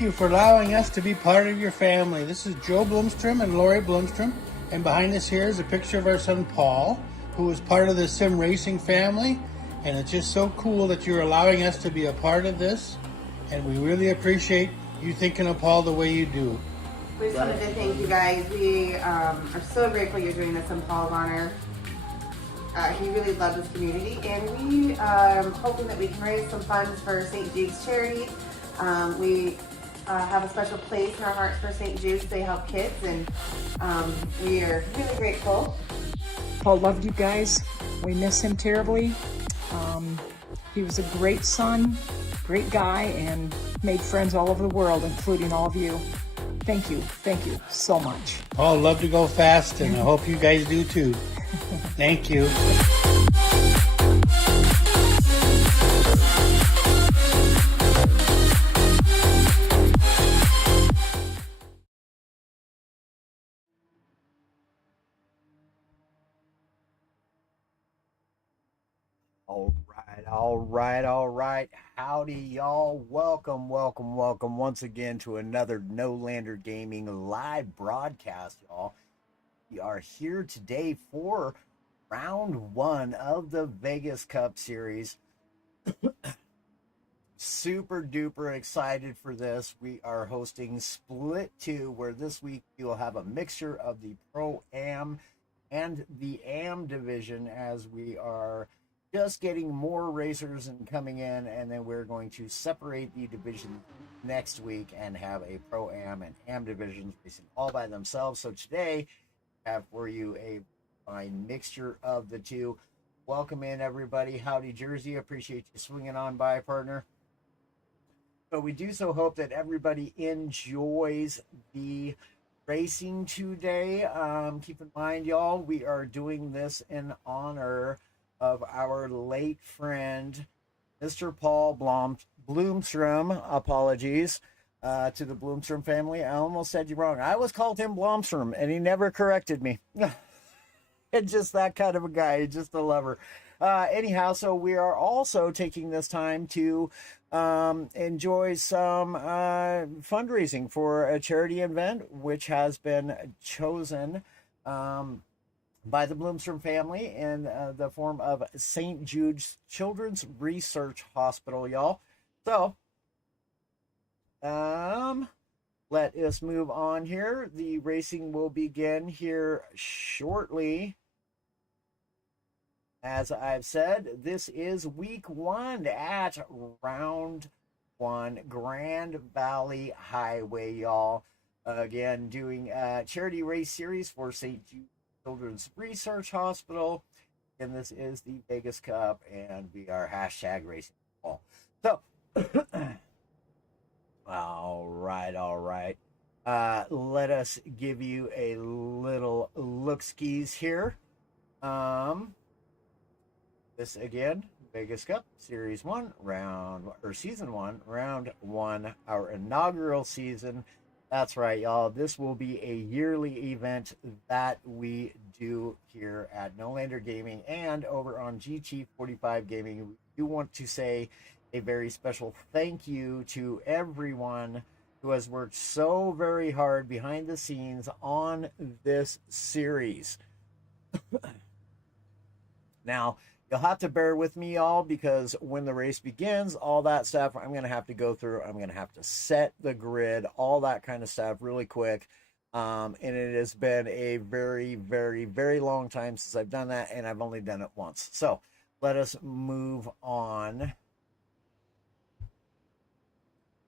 Thank you for allowing us to be part of your family. This is Joe Bloomstrom and Lori Bloomstrom, and behind us here is a picture of our son Paul, who is part of the sim racing family, and it's just so cool that you're allowing us to be a part of this, and we really appreciate you thinking of Paul the way you do. We just wanted to thank you guys. We are so grateful you're doing this in Paul's honor. He really loves this community, and we are hoping that we can raise some funds for St. Jude's charity. We have a special place in our hearts for St. Jude's. They help kids, and we are really grateful. Paul loved you guys. We miss him terribly. He was a great son, great guy, and made friends all over the world, including all of you. Thank you so much. Paul loved to go fast, and I hope you guys do too. Thank you. All right. Howdy, y'all. Welcome once again to another No Lander Gaming live broadcast, y'all. We are here today for round one of the Vegas Cup Series. Super duper excited for this. We are hosting Split 2, where this week you will have a mixture of the Pro-Am and the Am division, as we are just getting more racers and coming in, and then we're going to separate the division next week and have a Pro-Am and Am divisions racing all by themselves. So today I have for you a fine mixture of the two. Welcome in, everybody. Howdy, Jersey. Appreciate you swinging on by, partner. So we do so hope that everybody enjoys the racing today. Keep in mind, y'all, we are doing this in honor of our late friend, Mr. Paul Bloomstrom. Apologies to the Bloomstrom family. I almost said you wrong. I always called him Blomstrom, and he never corrected me. It's just that kind of a guy. He's just a lover. Anyhow, so we are also taking this time to enjoy some fundraising for a charity event, which has been chosen by the Bloomstrom family in the form of St. Jude's Children's Research Hospital, y'all. So, let us move on here. The racing will begin here shortly. As I've said, this is week one at round one, Grand Valley Highway, y'all. Again, doing a charity race series for St. Jude Children's Research Hospital, and this is the Vegas Cup, and we are hashtag racing ball. So, all right. Let us give you a little look-skis here. This again, Vegas Cup Series 1, Season 1, Round 1, our inaugural season. That's right, y'all. This will be a yearly event that we do here at No Lander Gaming and over on GT45 Gaming. We do want to say a very special thank you to everyone who has worked so very hard behind the scenes on this series. Now, you'll have to bear with me, y'all, because when the race begins, all that stuff I'm going to have to go through. I'm going to have to set the grid, all that kind of stuff really quick. And it has been a very, very, very long time since I've done that, and I've only done it once. So let us move on.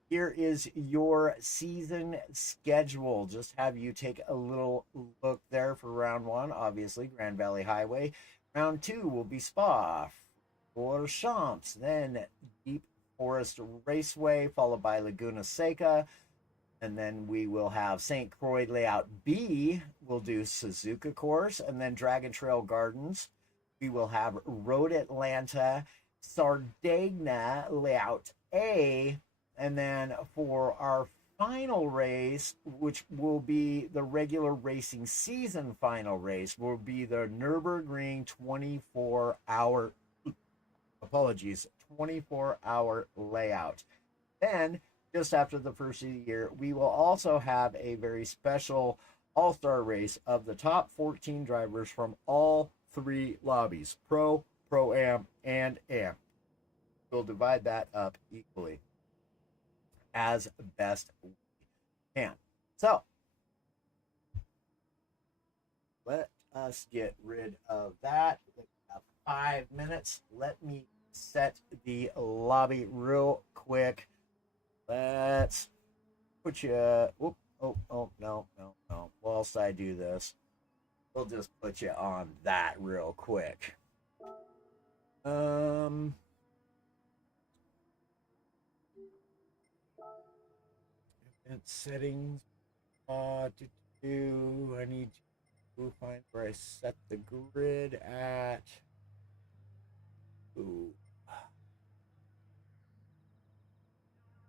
Here is your season schedule. Just have you take a little look there for round one, obviously, Grand Valley Highway. Round two will be Spa, Champs, then Deep Forest Raceway, followed by Laguna Seca. And then we will have St. Croix Layout B. We'll do Suzuka Course, and then Dragon Trail Gardens. We will have Road Atlanta, Sardegna Layout A. And then for our final race, which will be the regular racing season final race, will be the Nürburgring 24-hour layout. Then just after the first of the year, we will also have a very special all-star race of the top 14 drivers from all three lobbies, Pro, Pro-Am, and Am. We'll divide that up equally as best we can. So, let us get rid of that. We have 5 minutes. Let me set the lobby real quick. Let's put you. Whoop, oh, no. Whilst I do this, we'll just put you on that real quick. Event settings. I need to find where I set the grid at. Ooh.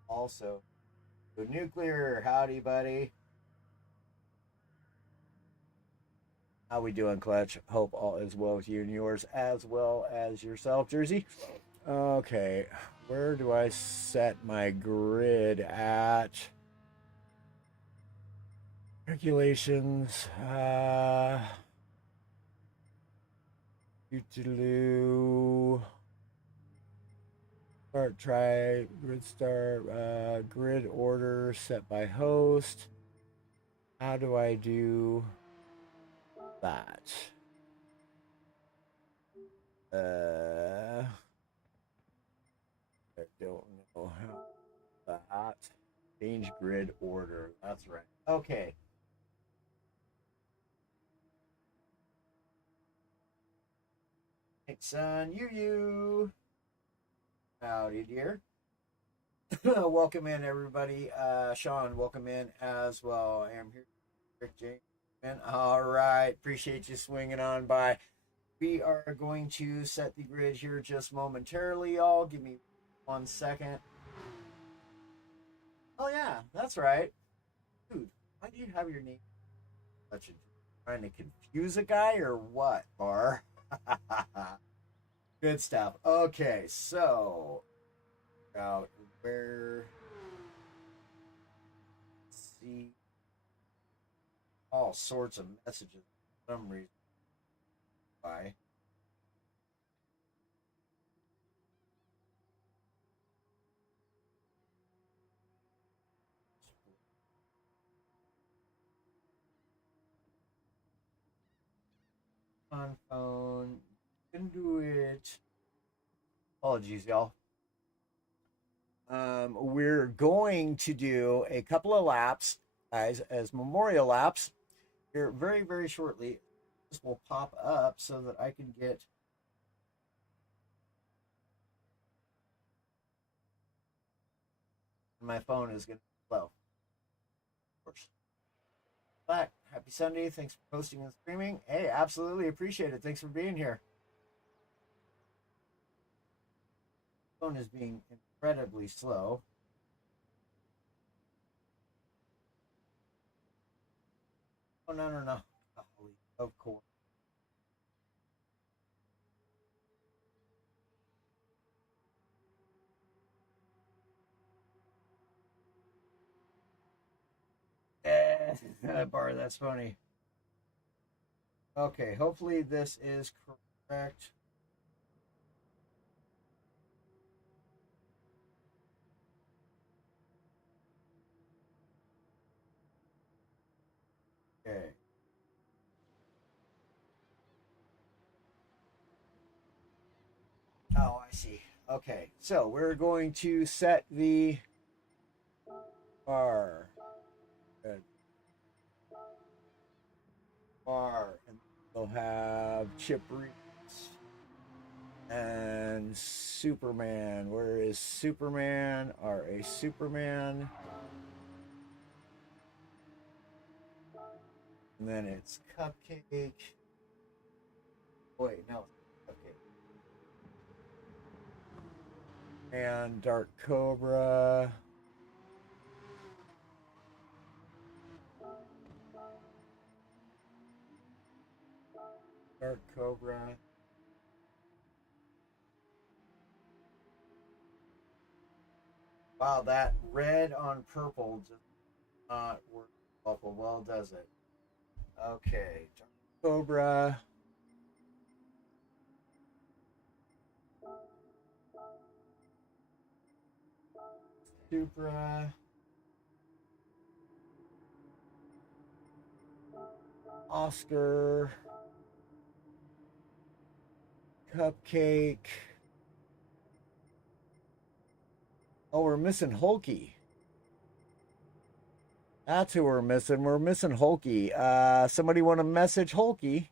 Also, the nuclear. Howdy, buddy. How we doing, Clutch? Hope all is well with you and yours, as well as yourself, Jersey. Okay, where do I set my grid at? Regulations. Start, try, grid start, grid order set by host. How do I do that? I don't know how that. Change grid order. That's right. Okay. Thanks, son. You. Howdy, dear. Welcome in, everybody. Sean, welcome in as well. I am here. Rick James. All right. Appreciate you swinging on by. We are going to set the grid here just momentarily, y'all. Give me 1 second. Oh, yeah. That's right. Dude, why do you have your name? Trying to confuse a guy or what, Bar? Good stuff. Okay, so out where see all sorts of messages for some reason. Why? On phone. You can do it. Apologies, y'all. We're going to do a couple of laps, guys, as memorial laps here very, very shortly. This will pop up so that I can get my phone is going to be slow. Of course. But happy Sunday. Thanks for posting and streaming. Hey, absolutely appreciate it. Thanks for being here. Phone is being incredibly slow. Oh, no. Golly, of course. Bar, that's funny. Okay, hopefully this is correct. Okay. Oh, I see. Okay, so we're going to set the bar. Good. Bar, and we'll have Chip Reeves and Superman. Where is Superman? R.A. Superman. And then it's Cupcake. Wait, no, Cupcake. And Dark Cobra. Dark Cobra. Wow, that red on purple does not work awful well, does it? Okay, Cobra. Supra. Oscar. Cupcake. Oh, we're missing Hulky. That's who we're missing. We're missing Hulky. Somebody want to message Hulky?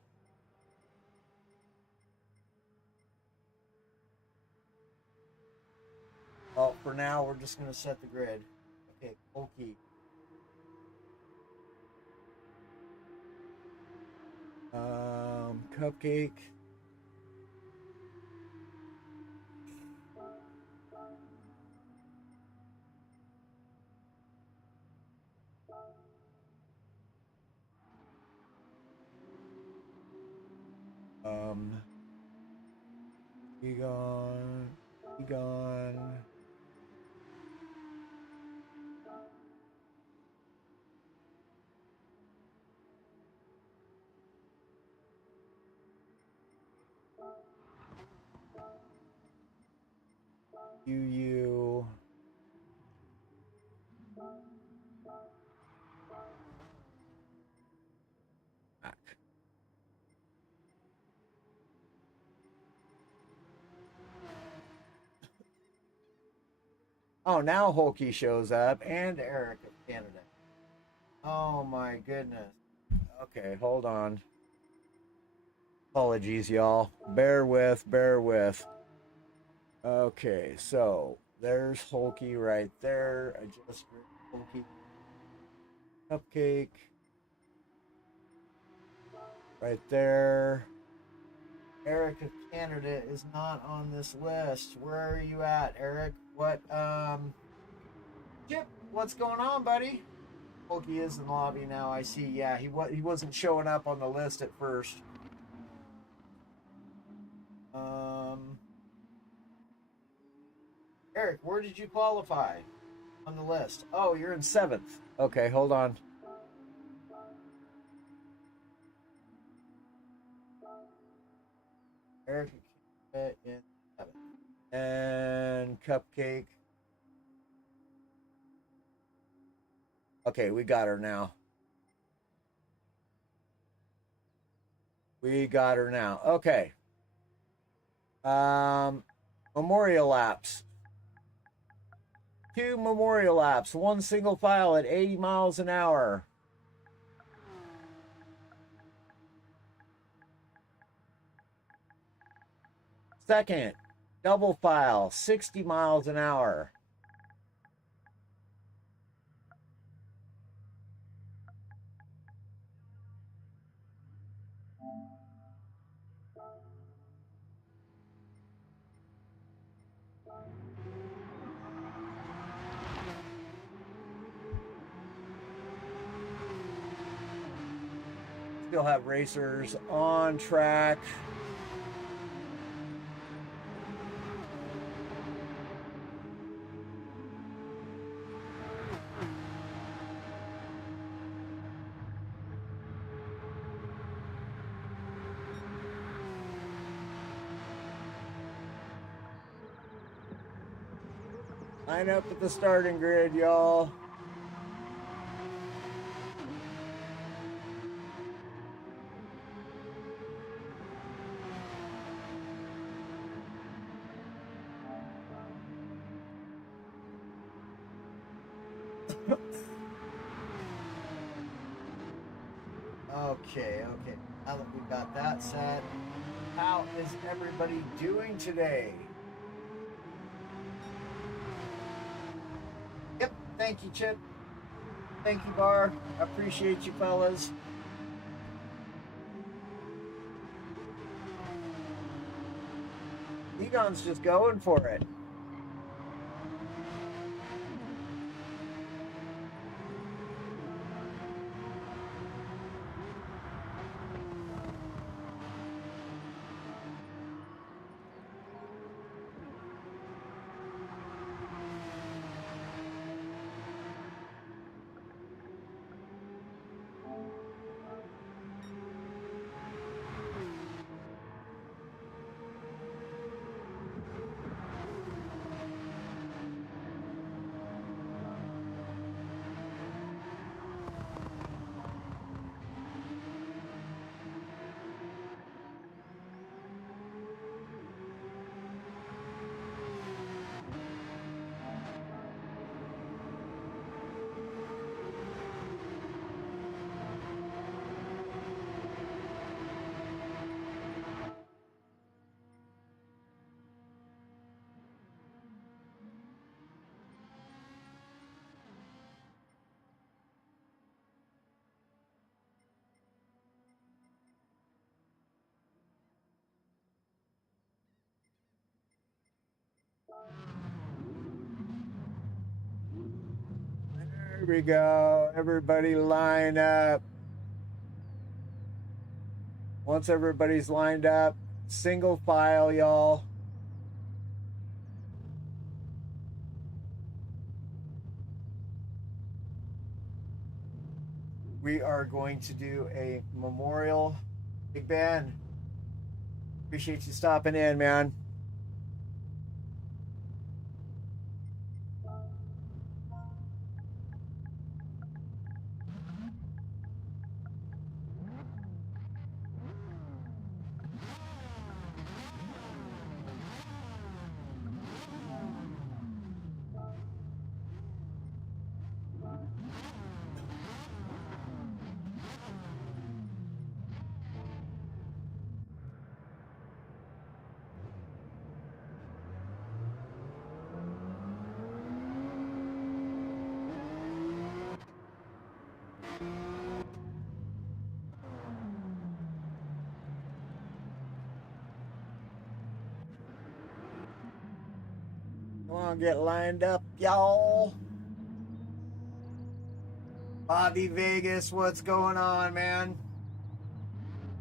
Oh, for now, we're just going to set the grid. Okay, Hulky. Cupcake. Um, Egon. Egon. You. Back. Oh, now Hulky shows up and Eric of Canada. Oh my goodness. Okay, hold on. Apologies, y'all. Bear with, bear with. Okay, so there's Hulky right there. I just Hulky. Cupcake. Right there. Eric of Canada is not on this list. Where are you at, Eric? What, Chip, what's going on, buddy? Hulky is in the lobby now, I see. Yeah, he wasn't showing up on the list at first. Eric, where did you qualify on the list? Oh, you're in 7th. Okay, hold on. Eric in 7th. And Cupcake. Okay, we got her now. We got her now. Okay. Memorial laps. 2 memorial laps. 1 single file at 80 miles an hour. Second, double file, 60 miles an hour. Still have racers on track. Line up at the starting grid, y'all. Okay. Now that we've got that set, how is everybody doing today? Yep, thank you, Chip. Thank you, Bar. I appreciate you, fellas. Egon's just going for it. we go. Everybody line up. Once everybody's lined up, single file, y'all. We are going to do a memorial. Big Ben, appreciate you stopping in, man. Come on, get lined up, y'all. Bobby Vegas, what's going on, man?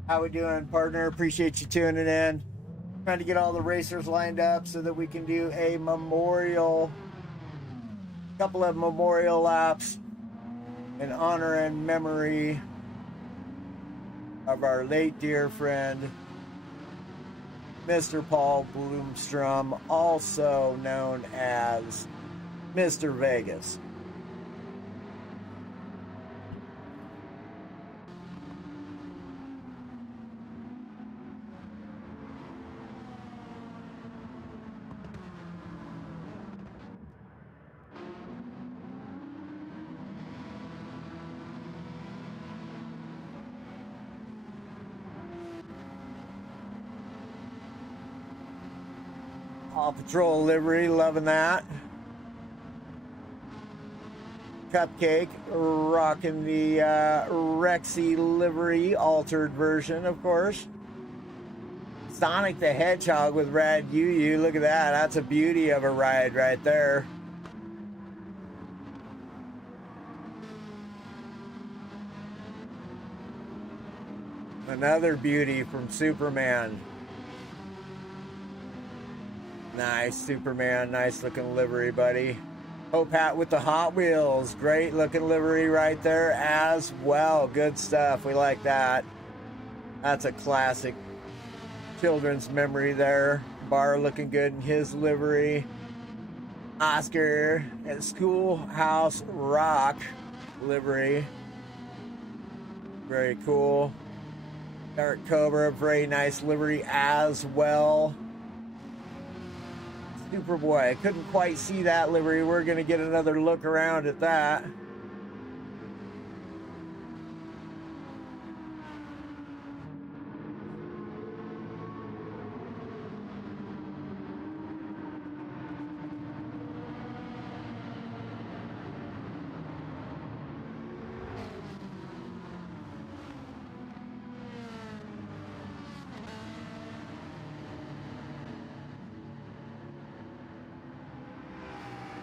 How we doing, partner? Appreciate you tuning in. Trying to get all the racers lined up so that we can do a memorial, couple of memorial laps in honor and memory of our late dear friend, Mr. Paul Bloomstrom, also known as Mr. Vegas. Paw Patrol livery, loving that. Cupcake, rocking the Rexy livery, altered version, of course. Sonic the Hedgehog with Rad Yu. Look at that. That's a beauty of a ride right there. Another beauty from Superman. Nice, Superman. Nice looking livery, buddy. Hope Hat with the Hot Wheels. Great looking livery right there as well. Good stuff. We like that. That's a classic children's memory there. Bar looking good in his livery. Oscar at Schoolhouse Rock livery. Very cool. Dark Cobra, very nice livery as well. Superboy, I couldn't quite see that livery. We're going to get another look around at that.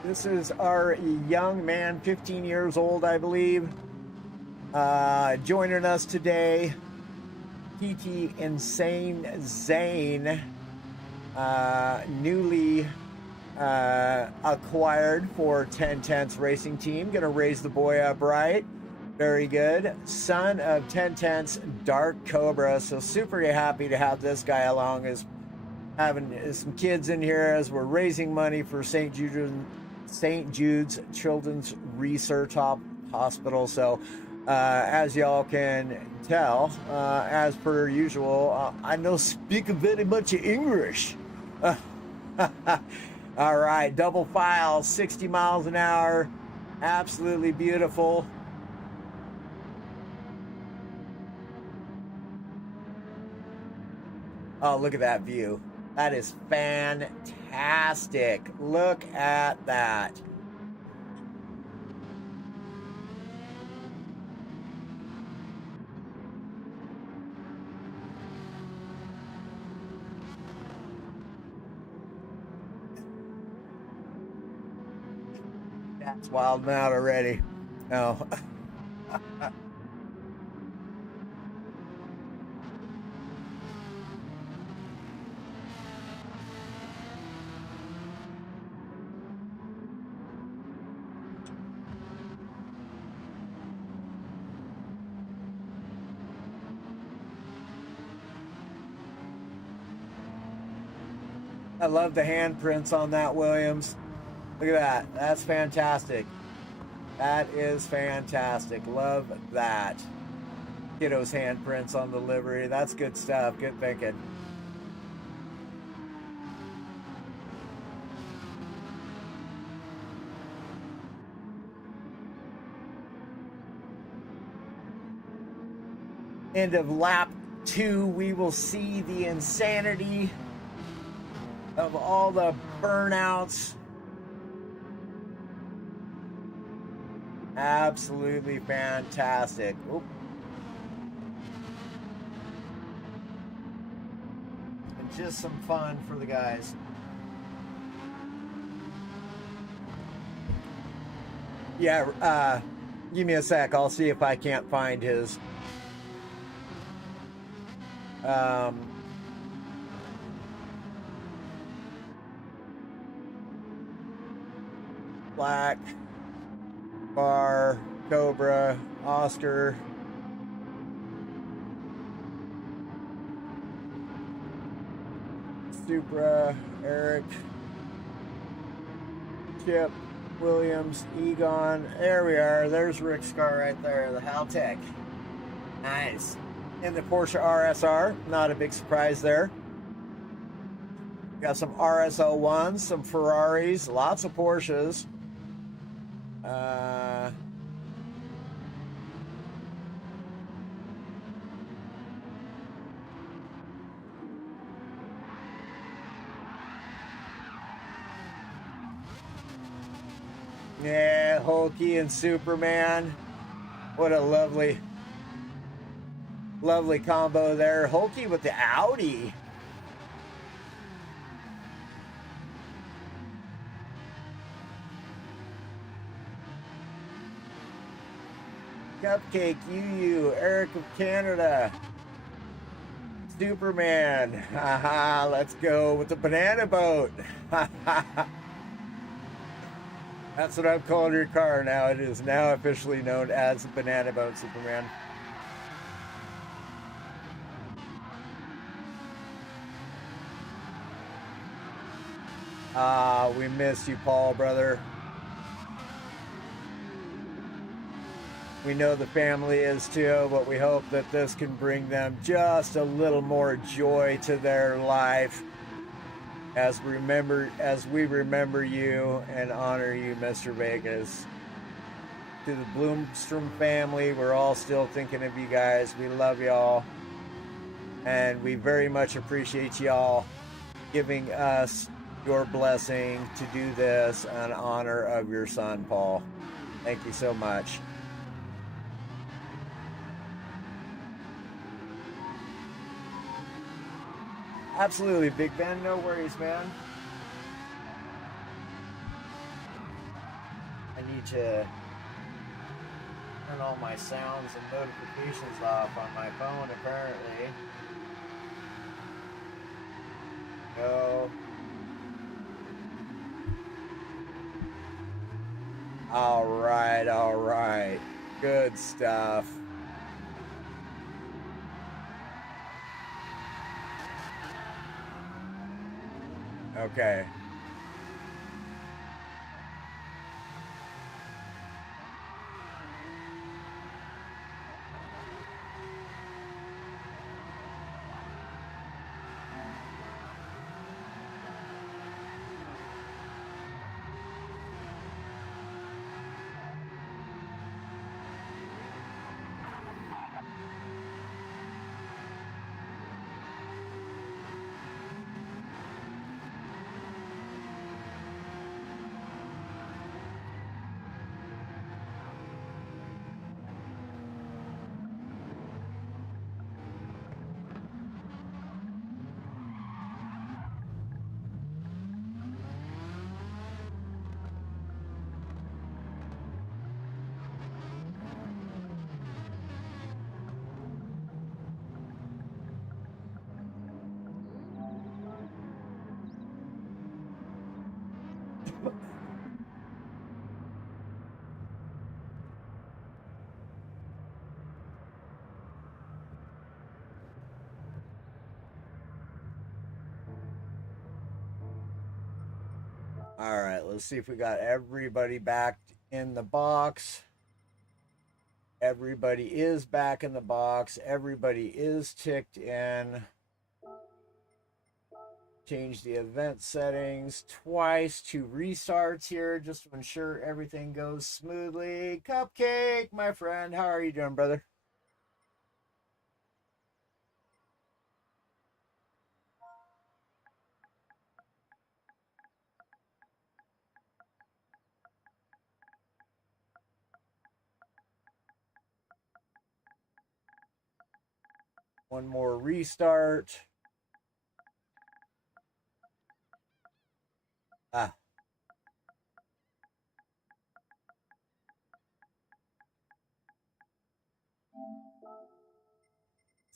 This is our young man, 15 years old, I believe, joining us today. PT Insane Zane, newly acquired for 1010's racing team. Gonna raise the boy up right. Very good. Son of 1010's Dark Cobra. So super happy to have this guy along, as having some kids in here as we're raising money for St. Jude's Children's Research Hospital. So as y'all can tell, as per usual, I know speak very much English. All right, double file, 60 miles an hour. Absolutely beautiful. Oh, look at that view. That is fantastic. Look at that. That's wild out already. No. I love the handprints on that, Williams. Look at that. That's fantastic. That is fantastic. Love that. Kiddo's handprints on the livery. That's good stuff. Good thinking. End of lap 2, we will see the insanity of all the burnouts. Absolutely fantastic. Oop. And just some fun for the guys. Yeah, give me a sec. I'll see if I can't find his Black, Bar, Cobra, Oscar. Supra, Eric, Chip, Williams, Egon. There we are. There's Rick's car right there, the Haltech. Nice. In the Porsche RSR. Not a big surprise there. Got some RSL1s, some Ferraris, lots of Porsches. Yeah, Hulky and Superman. What a lovely combo there. Hulky with the Audi. Cupcake, Yu, Eric of Canada. Superman. Haha, let's go with the banana boat. That's what I'm calling your car now. It is now officially known as the banana boat, Superman. We miss you, Paul, brother. We know the family is too, but we hope that this can bring them just a little more joy to their life as we remember you and honor you, Mr. Vegas. To the Bloomstrom family, we're all still thinking of you guys. We love y'all, and we very much appreciate y'all giving us your blessing to do this in honor of your son, Paul. Thank you so much. Absolutely, Big Ben. No worries, man. I need to turn all my sounds and notifications off on my phone, apparently. No. All right. Good stuff. Okay. All right, let's see if we got everybody back in the box. Everybody is back in the box. Everybody is ticked in. Change the event settings twice, 2 restarts here just to ensure everything goes smoothly. Cupcake, my friend, how are you doing, brother? One more restart. Ah.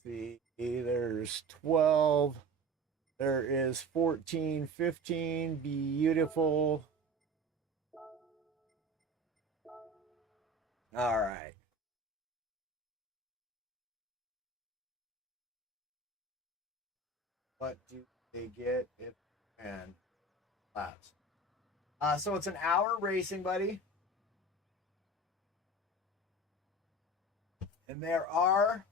See, there's 12. There is 14, 15. Beautiful. All right. What do they get if and laps? So it's an hour racing, buddy. And there are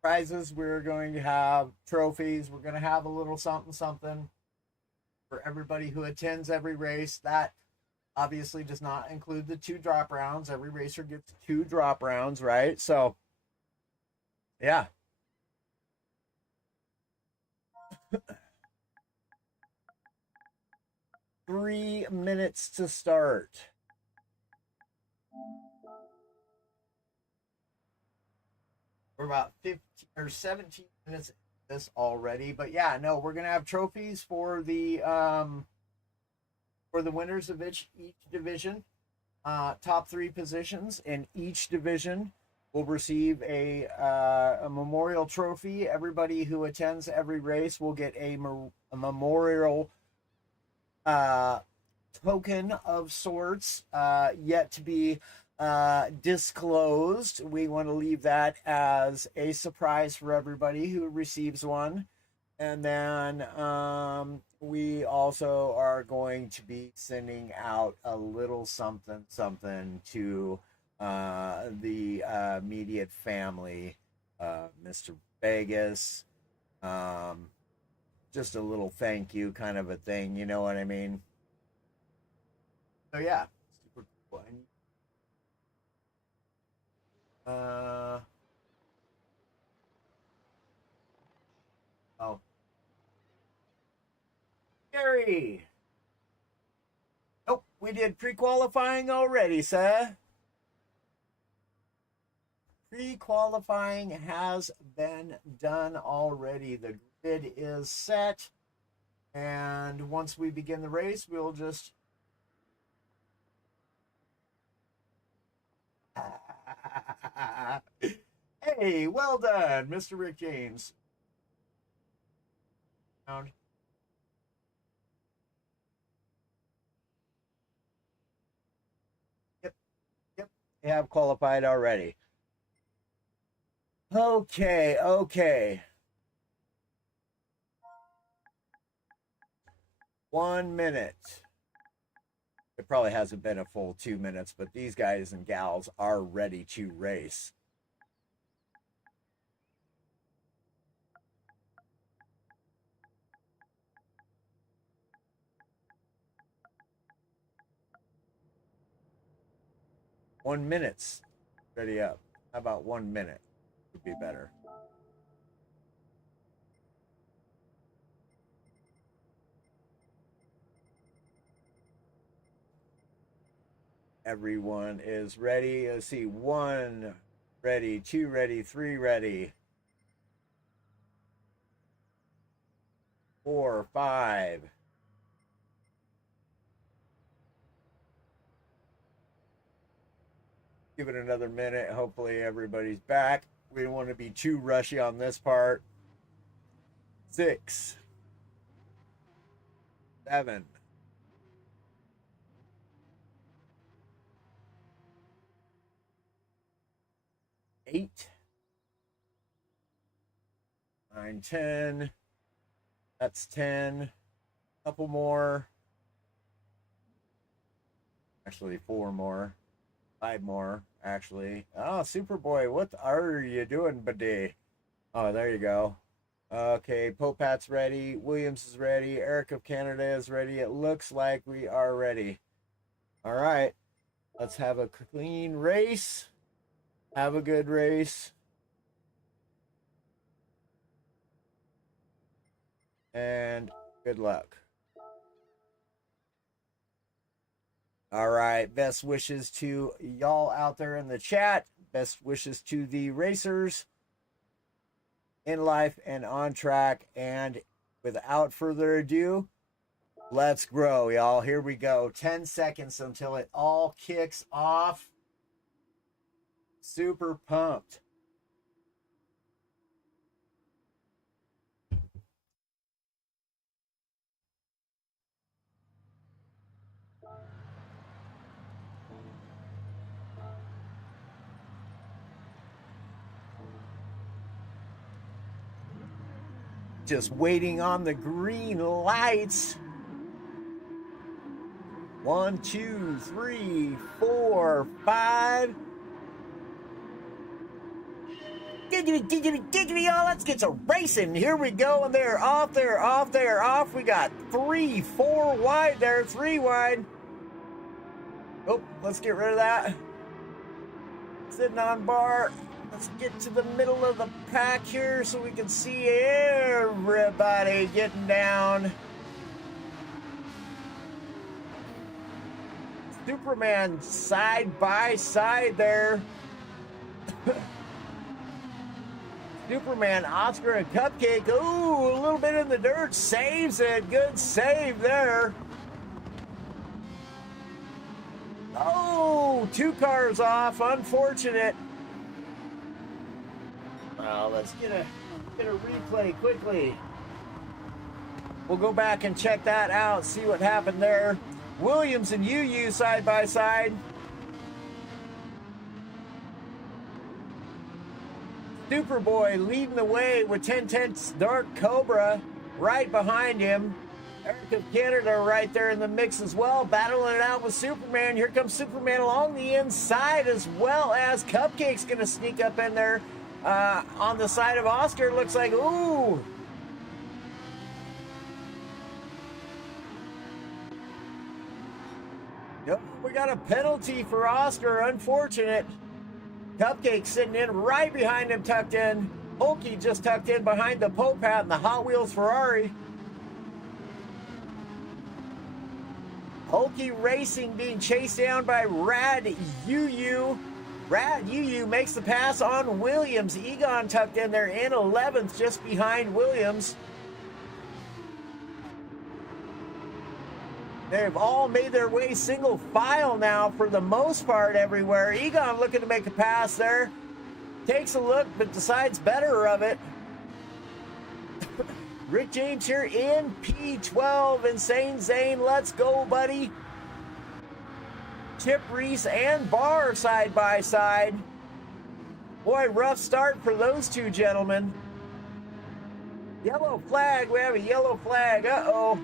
prizes. We're going to have trophies. We're going to have a little something, something for everybody who attends every race. That obviously does not include the 2 drop rounds. Every racer gets 2 drop rounds, right? So, yeah. Three minutes to start. We're about 15 or 17 minutes this already, but yeah, no, we're gonna have trophies for the winners of each division. Top 3 positions in each division will receive a memorial trophy. Everybody who attends every race will get a memorial token of sorts, yet to be disclosed. We want to leave that as a surprise for everybody who receives one. And then we also are going to be sending out a little something to the immediate family, Mr. Vegas. Just a little thank you kind of a thing, you know what I mean? So yeah, super cool. Oh, Gary. Nope, we did pre-qualifying already, sir. Pre-qualifying has been done already. The grid is set. And once we begin the race, we'll just hey, well done, Mr. Rick James. Yep, yep, they have qualified already. Okay. 1 minute. It probably hasn't been a full 2 minutes, but these guys and gals are ready to race. One minute's ready up. How about 1 minute? Would be better. Everyone is ready. Let's see. 1 ready, 2 ready, 3 ready. 4, 5. Give it another minute. Hopefully everybody's back. We don't want to be too rushy on this part. 6, 7, 8, 9, 10. That's 10. Couple more. Actually, 4 more. 5 more, actually. Oh, Superboy, what are you doing, buddy? Oh, there you go. Okay, Popat's ready. Williams is ready. Eric of Canada is ready. It looks like we are ready. All right. Let's have a clean race. Have a good race. And good luck. All right. Best wishes to y'all out there in the chat. Best wishes to the racers in life and on track. And without further ado, let's grow, y'all. Here we go. 10 seconds until it all kicks off. Super pumped. Just waiting on the green lights. 1, 2, 3, 4, 5. Giggity, y'all. Let's get some racing. Here we go. And they're off, they're off, they're off. We got 3, 4 wide there, 3 wide. Oh, let's get rid of that. Sitting on bar. Let's get to the middle of the pack here so we can see everybody getting down. Superman side by side there. Superman, Oscar, and Cupcake. Ooh, a little bit in the dirt. Saves it. Good save there. Oh, 2 cars off. Unfortunate. Well, let's get a replay quickly. We'll go back and check that out, see what happened there. Williams and UU side by side. Superboy leading the way with 10/10's Dark Cobra right behind him. Eric of Canada right there in the mix as well, battling it out with Superman. Here comes Superman along the inside, as well as Cupcake's going to sneak up in there on the side of Oscar. Looks like, ooh. Yep, we got a penalty for Oscar, unfortunate. Cupcake sitting in right behind him, tucked in. Hulky just tucked in behind the Popat and the Hot Wheels Ferrari. Hulky Racing being chased down by Rad UU. Rad UU makes the pass on Williams. Egon tucked in there in 11th, just behind Williams. They've all made their way single file now for the most part everywhere. Egon looking to make a pass there. Takes a look, but decides better of it. Rick James here in P12. Insane Zane, let's go, buddy. Chip Reese and Barr side by side. Boy, rough start for those two gentlemen. Yellow flag, we have a yellow flag. Uh-oh.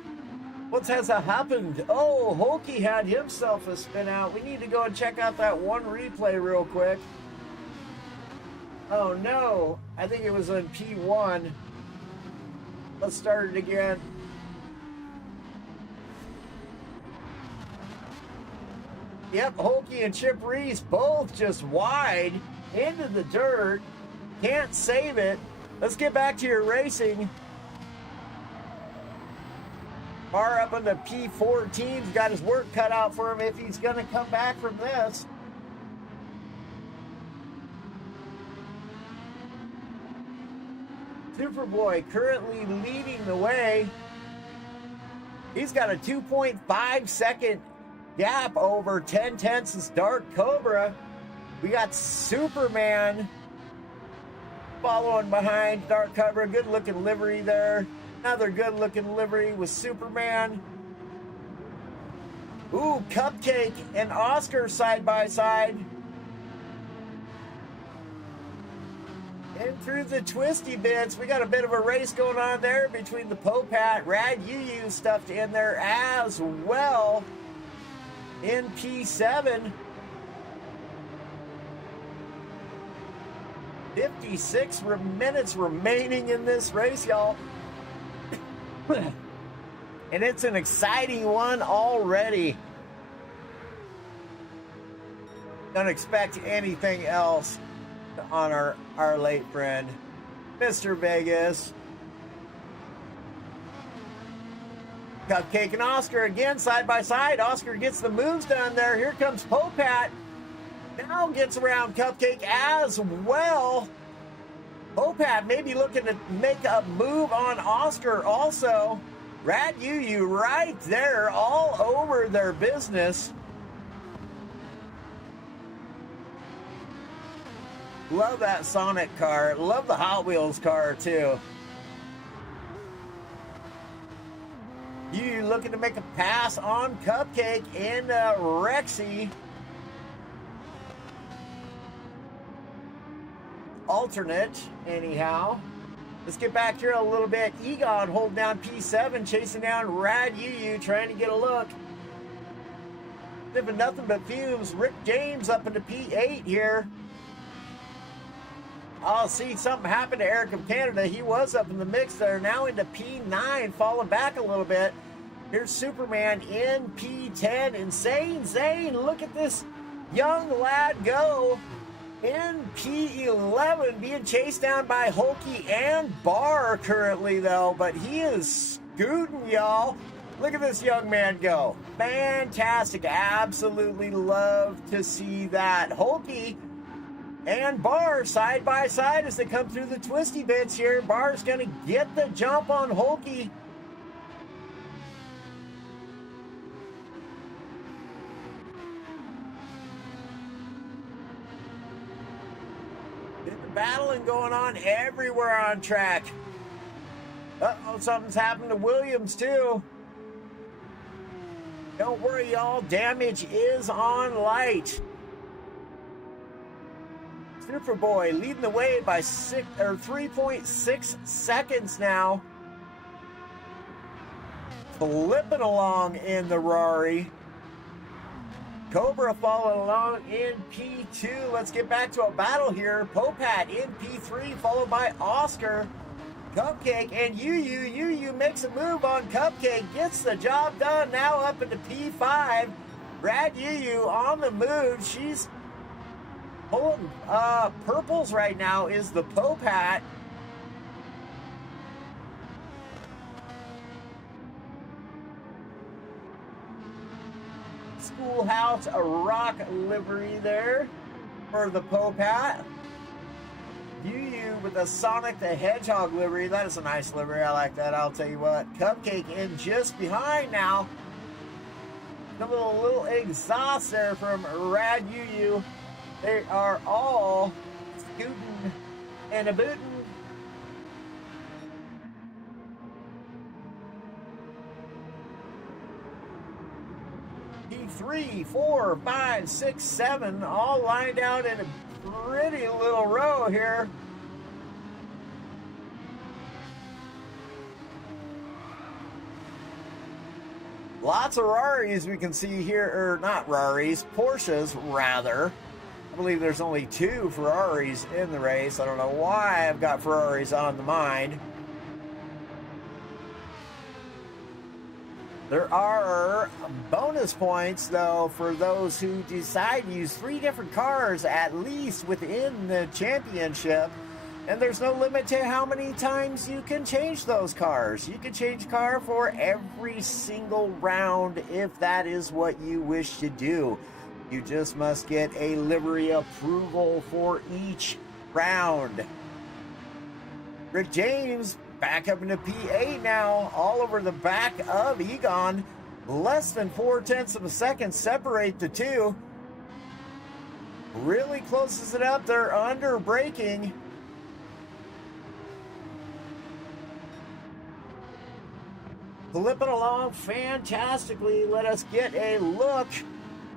What has happened? Oh, Hulky had himself a spin out. We need to go and check out that one replay real quick. Oh no, I think it was on P1. Let's start it again. Yep, Hulky and Chip Reese both just wide into the dirt. Can't save it. Let's get back to your racing. Barr up on the P14's got his work cut out for him if he's going to come back from this. Superboy currently leading the way. He's got a 2.5 second gap over 10/10's Dark Cobra. We got Superman following behind Dark Cobra. Good looking livery there. Another good looking livery with Superman. Ooh, Cupcake and Oscar side by side. In through the twisty bits, we got a bit of a race going on there between the Popat, Rad UU stuffed in there as well in P7. 56 minutes remaining in this race, y'all. And it's an exciting one already. Don't expect anything else on our late friend, Mr. Vegas. Cupcake and Oscar again side by side. Oscar gets the moves done there. Here comes Popat. Now gets around Cupcake as well. Popat maybe looking to make a move on Oscar also. Rad UU right there all over their business. Love that Sonic car. Love the Hot Wheels car too. You looking to make a pass on Cupcake and Rexy. Alternate, anyhow. Let's get back here a little bit. Egon holding down P7, chasing down Rad UU, trying to get a look. Living nothing but fumes. Rick James up into P8 here. I'll see something happen to Eric of Canada. He was up in the mix there. Now into P9, falling back a little bit. Here's Superman in P10. Insane Zane, look at this young lad go. In P11, being chased down by Hulky and Barr currently, though. But he is scooting, y'all. Look at this young man go. Fantastic. Absolutely love to see that. Hulky and Barr side by side as they come through the twisty bits here. Barr's going to get the jump on Hulky. Battling going on everywhere on track. Uh-oh, something's happened to Williams too. Don't worry, y'all. Damage is on light. Superboy leading the way by 3.6 seconds now. Flipping along in the Rari. Cobra following along in P2. Let's get back to a battle here. Popat in P3, followed by Oscar. Cupcake and UU. UU makes a move on Cupcake, gets the job done. Now up into P5. Rad UU on the move. She's pulling purples right now is the Popat. Schoolhouse Rock livery there for the Popat. UU with the Sonic the Hedgehog livery. That is a nice livery. I like that. I'll tell you what. Cupcake in just behind now. A little exhaust there from Rad UU. They are all scooting and a booting. P3, 4, 5, 6, 7, all lined out in a pretty little row here. Lots of Raris we can see here, or not Raris, Porsches rather. I believe there's only 2 Ferraris in the race. I don't know why I've got Ferraris on the mind. There are bonus points, though, for those who decide to use 3 different cars at least within the championship. And there's no limit to how many times you can change those cars. You can change car for every single round if that is what you wish to do. You just must get a livery approval for each round. Rick James back up into P8 now, all over the back of Egon. Less than 0.4 of a second separate the two. Really closes it up. They're under braking. Flipping along fantastically. Let us get a look.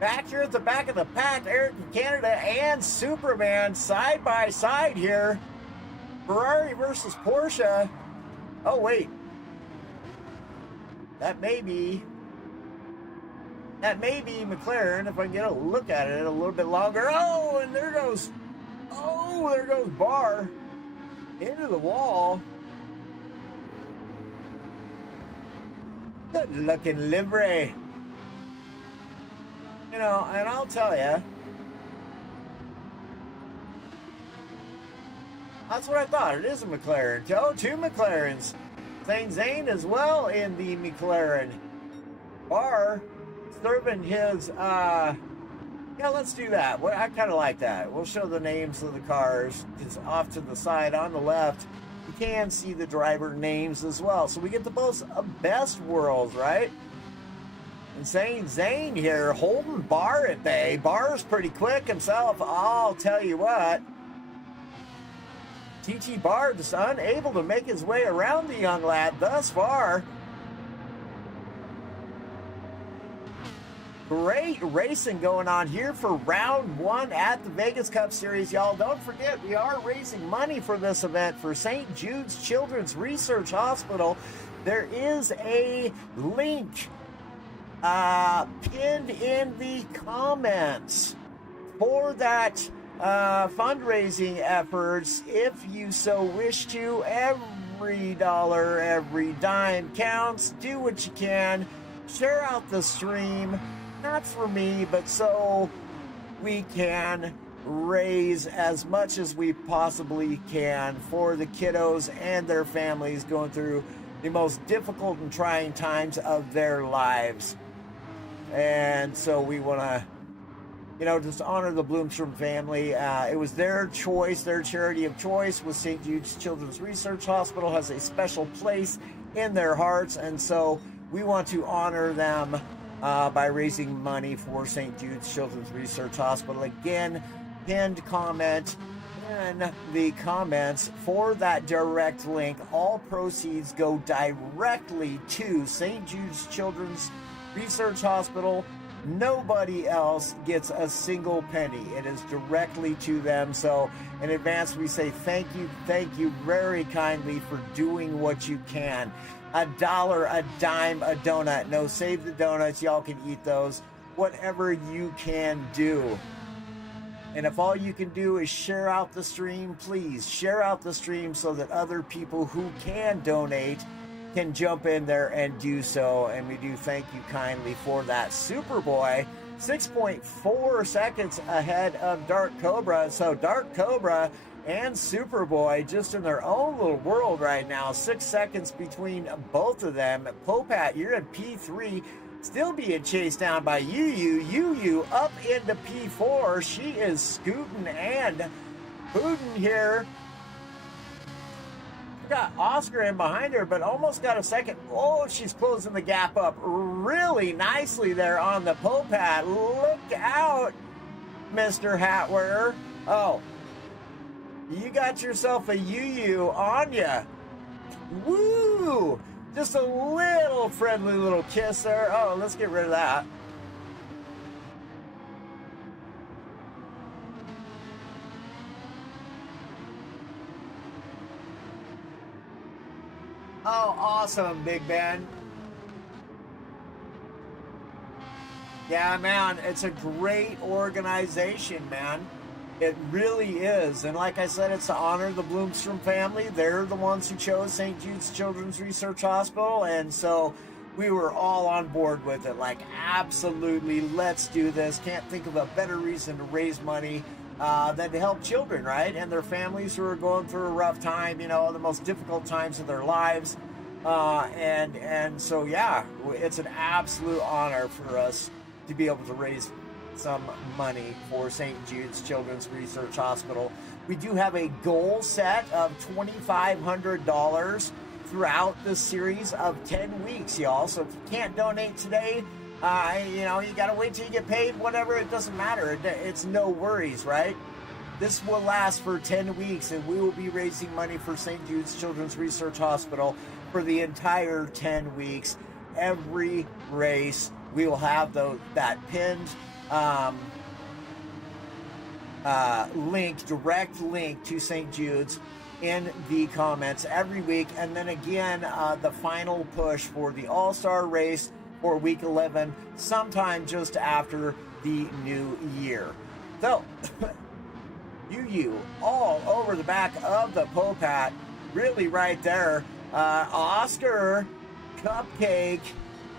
Back here at the back of the pack, Eric of Canada and Superman side by side here. Ferrari versus Porsche. Oh, wait. That may be McLaren if I can get a look at it a little bit longer. Oh, and there goes Barr into the wall. Good looking livery. You know, and I'll tell you, that's what I thought. It is a McLaren. Oh, two McLarens. Saint Zane as well in the McLaren. Barr serving his, yeah, let's do that. Well, I kind of like that. We'll show the names of the cars. It's off to the side on the left. You can see the driver names as well. So we get the best worlds, right? And Saint Zane here holding Barr at bay. Barr's pretty quick himself. I'll tell you what. T.T. Barr just unable to make his way around the young lad thus far. Great racing going on here for round one at the Vegas Cup Series, y'all. Don't forget, we are raising money for this event for St. Jude's Children's Research Hospital. There is a link pinned in the comments for that fundraising efforts. If you so wish to, every dollar, every dime counts. Do what you can. Share out the stream. Not for me, but so we can raise as much as we possibly can for the kiddos and their families going through the most difficult and trying times of their lives. And so we want to, you know, just honor the Bloomstrom family. It was their choice, their charity of choice with St. Jude's Children's Research Hospital has a special place in their hearts. And so we want to honor them by raising money for St. Jude's Children's Research Hospital. Again, pinned comment in the comments for that direct link. All proceeds go directly to St. Jude's Children's Research Hospital. Nobody else gets a single penny. It is directly to them. So in advance, we say thank you very kindly for doing what you can. $1, a dime, a donut. No, save the donuts. Y'all can eat those. Whatever you can do. And if all you can do is share out the stream, please share out the stream so that other people who can donate can jump in there and do so. And we do thank you kindly for that. Superboy, 6.4 seconds ahead of Dark Cobra. So Dark Cobra and Superboy just in their own little world right now. 6 seconds between both of them. Popat, you're in P3, still being chased down by Yu Yu up into P4. She is scooting and booting here. Got Oscar in behind her, but almost got a second. Oh, she's closing the gap up really nicely there on the Popat. Look out, Mr. Hat Wearer. Oh, you got yourself a Yu on ya. Woo! Just a little friendly little kiss there. Oh, let's get rid of that. Oh, awesome, Big Ben. Yeah, man, it's a great organization, man. It really is. And like I said, it's to honor the Bloomstrom family. They're the ones who chose St. Jude's Children's Research Hospital. And so we were all on board with it. Like, absolutely, let's do this. Can't think of a better reason to raise money than to help children, right? And their families who are going through a rough time, you know, the most difficult times of their lives. And so, yeah, it's an absolute honor for us to be able to raise some money for St. Jude's Children's Research Hospital. We do have a goal set of $2,500 throughout the series of 10 weeks, y'all. So if you can't donate today, you know, you got to wait till you get paid, whatever, it doesn't matter. It's no worries, right? This will last for 10 weeks, and we will be raising money for St. Jude's Children's Research Hospital for the entire 10 weeks. Every race, we will have that pinned link, direct link to St. Jude's in the comments every week. And then again, the final push for the All-Star race for week 11, sometime just after the new year. So, you all over the back of the Popat, really right there. Oscar, Cupcake,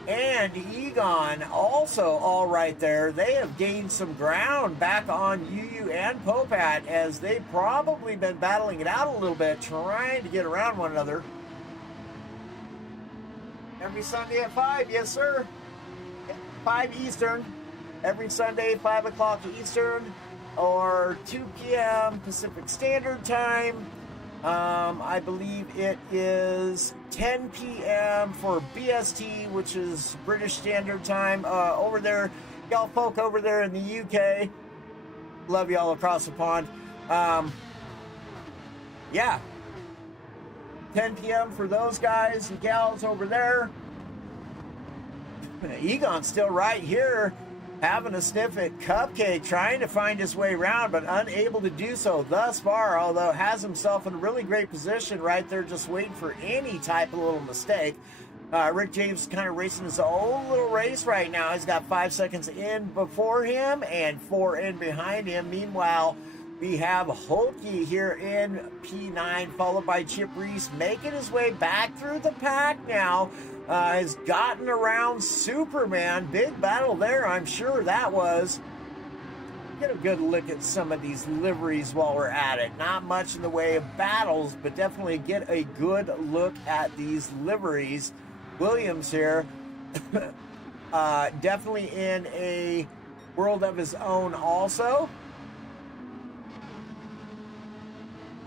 and Egon also all right there. They have gained some ground back on UU and Popat, as they've probably been battling it out a little bit, trying to get around one another. Every Sunday at 5, yes sir. 5 Eastern. Every Sunday, 5 o'clock Eastern, or 2 p.m. Pacific Standard Time. I believe it is 10 p.m. for BST, which is British Standard Time. Over there, y'all folk over there in the UK, love y'all across the pond. Yeah, 10 p.m. for those guys and gals over there. Egon's still right here, having a sniff at Cupcake, trying to find his way around, but unable to do so thus far, although has himself in a really great position right there, just waiting for any type of little mistake. Rick James is kind of racing his own little race right now. He's got 5 seconds in before him and 4 in behind him. Meanwhile, we have Holtke here in P9, followed by Chip Reese, making his way back through the pack now. Has gotten around Superman. Big battle there, I'm sure that was. Get a good look at some of these liveries while we're at it. Not much in the way of battles, but definitely get a good look at these liveries. Williams here, definitely in a world of his own also.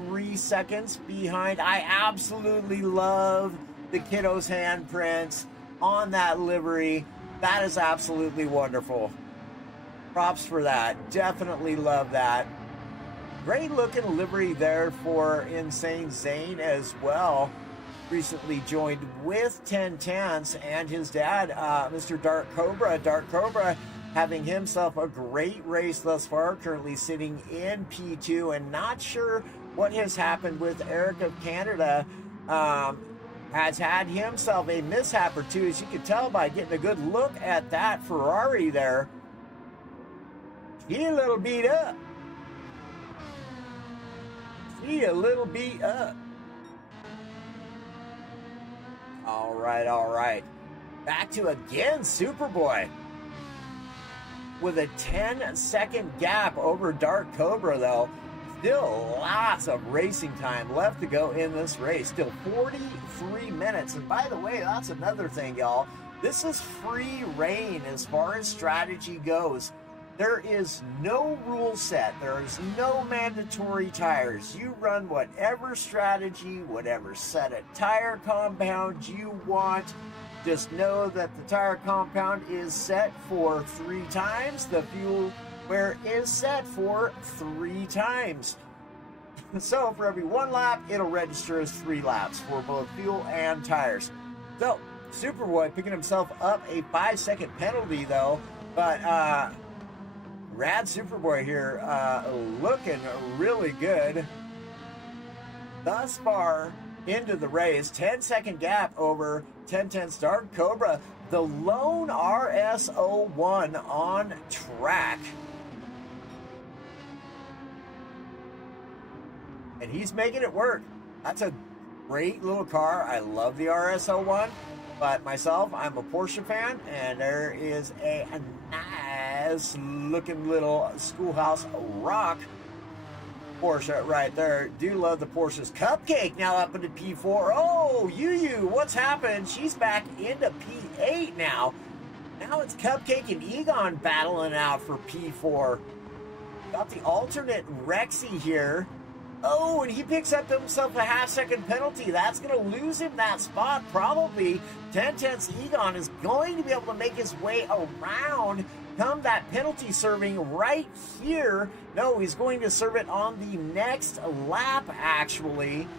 3 seconds behind. I absolutely love the kiddo's handprints on that livery. That is absolutely wonderful. Props for that. Definitely love that. Great looking livery there for Insane Zane as well. Recently joined with 1010s and his dad, Mr. Dark Cobra. Dark Cobra having himself a great race thus far, currently sitting in P2, and not sure what has happened with Eric of Canada. Has had himself a mishap or two, as you can tell by getting a good look at that Ferrari there. He a little beat up. He a little beat up. All right, all right. Back to again Superboy. With a 10-second gap over Dark Cobra, though. Still lots of racing time left to go in this race. Still 43 minutes. And by the way, that's another thing, y'all. This is free reign as far as strategy goes. There is no rule set. There is no mandatory tires. You run whatever strategy, whatever set of tire compound you want. Just know that the tire compound is set for 3 times. The fuel where is set for 3 times. So for every 1 lap, it'll register as 3 laps for both fuel and tires. So Superboy picking himself up a 5-second penalty though, but Rad Superboy here looking really good thus far into the race. 10-second gap over 1010's Dark Cobra, the lone RS01 on track. And he's making it work. That's a great little car. I love the RS01, but myself, I'm a Porsche fan, and there is a nice looking little Schoolhouse Rock Porsche right there. Do love the Porsche's. Cupcake now up into P4. Oh, Yu, what's happened? She's back into P8 now. Now it's Cupcake and Egon battling out for P4. Got the alternate Rexy here. Oh, and he picks up himself a half-second penalty. That's going to lose him that spot, probably. 10-10's Egon is going to be able to make his way around, come that penalty serving right here. No, he's going to serve it on the next lap, actually.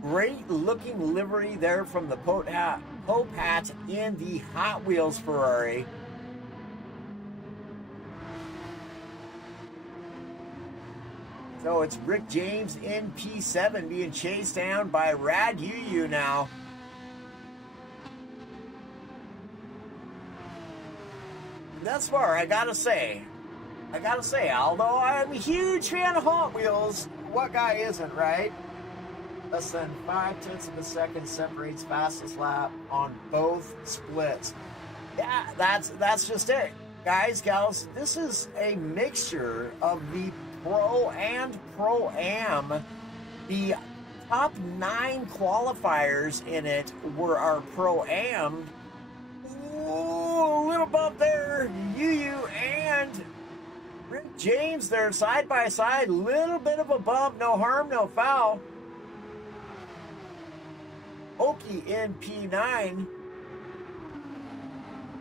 Great looking livery there from the Popat in the Hot Wheels Ferrari. So it's Rick James in P7 being chased down by Rad UU now. Thus far, I gotta say, although I'm a huge fan of Hot Wheels, what guy isn't, right? Less than 0.5 of a second separates fastest lap on both splits. Yeah, that's just it. Guys, gals, this is a mixture of the Pro and Pro-Am. The top 9 qualifiers in it were our Pro-Am. Ooh, a little bump there. UU and Rick James there side by side. Little bit of a bump. No harm, no foul. Okie in P9.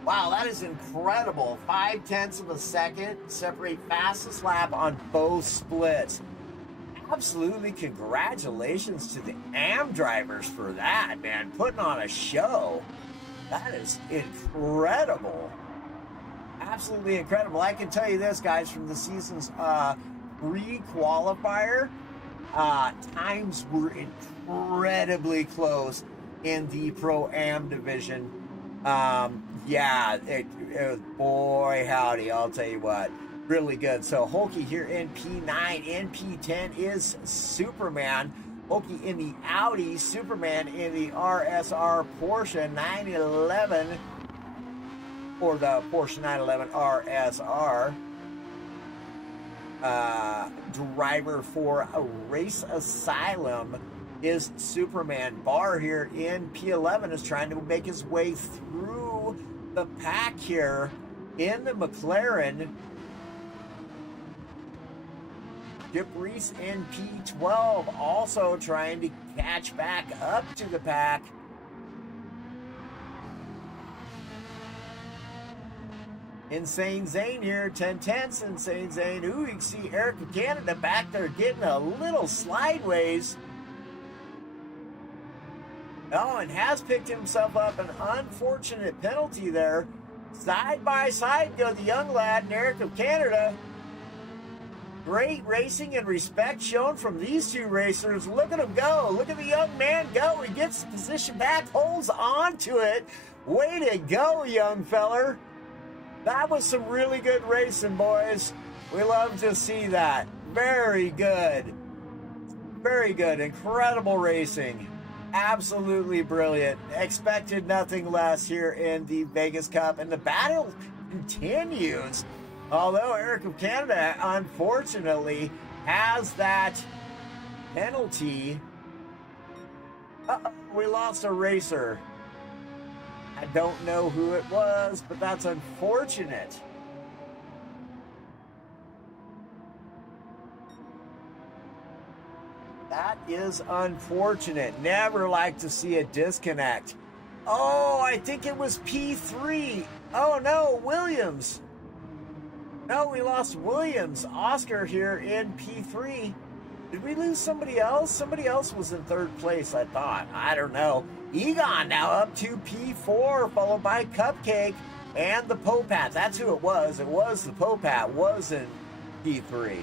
Wow, that is incredible. 0.5 of a second. Separate fastest lap on both splits. Absolutely congratulations to the AM drivers for that, man. Putting on a show. That is incredible. Absolutely incredible. I can tell you this, guys, from the season's pre-qualifier, times were incredibly close in the Pro-Am division. Yeah, it was, boy howdy, I'll tell you what, really good. So Holkey here in P9, in P10 is Superman. Holkey in the Audi, Superman in the RSR Porsche 911, or the Porsche 911 RSR. Driver for a Race Asylum is Superman. Barr here in P11 is trying to make his way through the pack here in the McLaren. Skip Reese in P12 also trying to catch back up to the pack. Insane Zane here, 10/10 Insane Zane. Ooh, you can see Eric of Canada back there getting a little slideways. Oh, and has picked himself up an unfortunate penalty there. Side by side go the young lad and Eric of Canada. Great racing and respect shown from these two racers. Look at him go. Look at the young man go. He gets the position back, holds on to it. Way to go, young feller. That was some really good racing, boys. We love to see that. Very good. Very good. Incredible racing. Absolutely brilliant. Expected nothing less here in the Vegas Cup. And the battle continues. Although Eric of Canada, unfortunately, has that penalty. We lost a racer. I don't know who it was, but that's unfortunate. That is unfortunate. Never like to see a disconnect. Oh, I think it was P3. Oh no, Williams. No, we lost Williams. Oscar here in P3. Did we lose somebody else? Somebody else was in third place, I thought. I don't know. Egon now up to P4, followed by Cupcake and the Popat. That's who it was. It was the Popat, was in P3.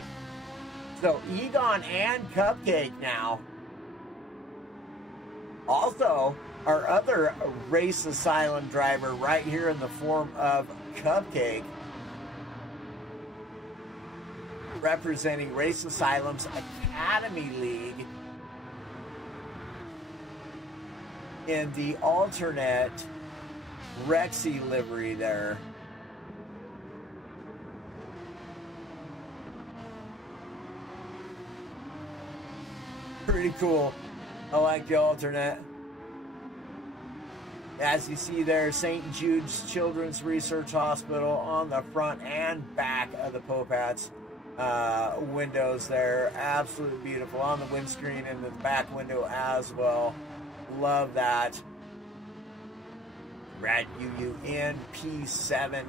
So Egon and Cupcake now. Also, our other Race Asylum driver right here in the form of Cupcake, representing Race Asylum's Academy League in the alternate Rexy livery there. Pretty cool. I like the alternate. As you see there, St. Jude's Children's Research Hospital on the front and back of the Popats. Windows there, absolutely beautiful on the windscreen and the back window as well. Love that. Rad UU in P7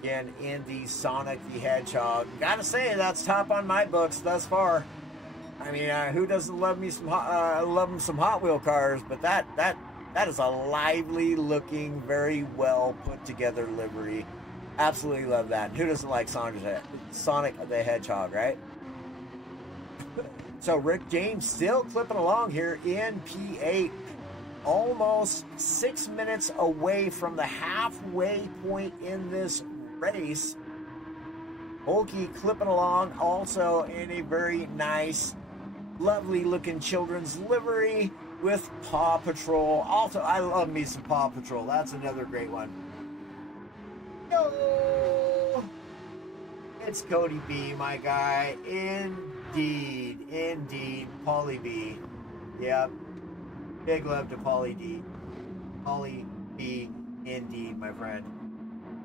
again in the Sonic the Hedgehog. Gotta say, that's top on my books thus far. I mean, who doesn't love me some some Hot Wheel cars? But that is a lively looking, very well put together livery. Absolutely love that. Who doesn't like Sonic the Hedgehog, right? So Rick James still clipping along here in P8. Almost 6 minutes away from the halfway point in this race. Holke clipping along also in a very nice, lovely looking children's livery with Paw Patrol. Also, I love me some Paw Patrol. That's another great one. Yo! It's Cody B, my guy. Indeed. Paulie B. Yep. Big love to Paulie D. Paulie B, indeed, my friend.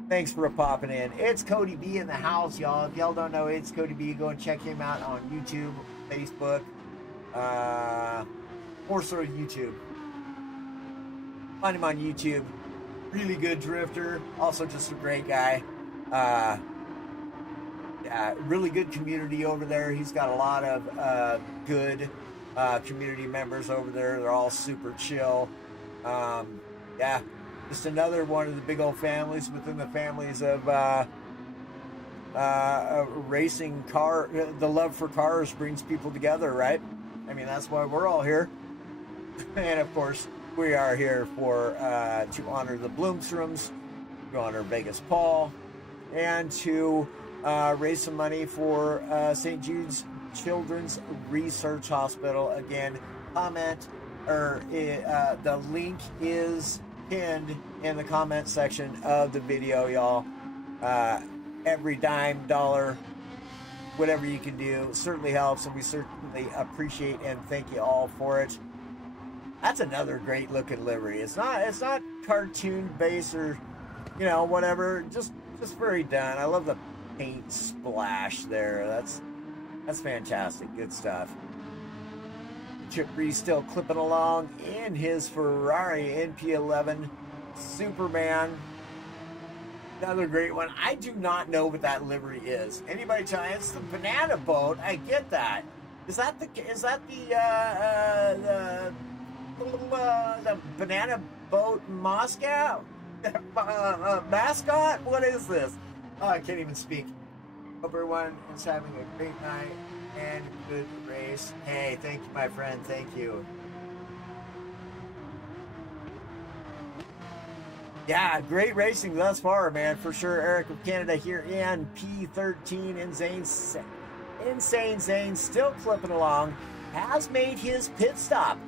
Thanks for popping in. It's Cody B in the house, y'all. If y'all don't know, it's Cody B. Go and check him out on YouTube, Facebook, more so YouTube. Find him on YouTube. Really good drifter. Also just a great guy. Really good community over there. He's got a lot of good community members over there. They're all super chill. Just another one of the big old families within the families of racing car. The love for cars brings people together, right? I mean, that's why we're all here. And of course, we are here for to honor the Bloomstroms, to honor Vegas Paul, and to raise some money for St. Jude's Children's Research Hospital. Again, comment or the link is pinned in the comment section of the video, y'all. Every dime, dollar, whatever you can do certainly helps, and we certainly appreciate and thank you all for it. That's another great looking livery. It's not cartoon based or whatever. Just very done. I love the paint splash there. That's fantastic. Good stuff. Chip Reese still clipping along in his Ferrari NP11 Superman. Another great one. I do not know what that livery is. Anybody tell me? It's the banana boat. I get that. Is that the banana boat Moscow mascot? What is this? Oh, I can't even speak. Hope everyone is having a great night and a good race. Hey, thank you, my friend. Thank you. Yeah, great racing thus far, man, for sure. Eric of Canada here in P13. Insane Zane still clipping along. Has made his pit stop.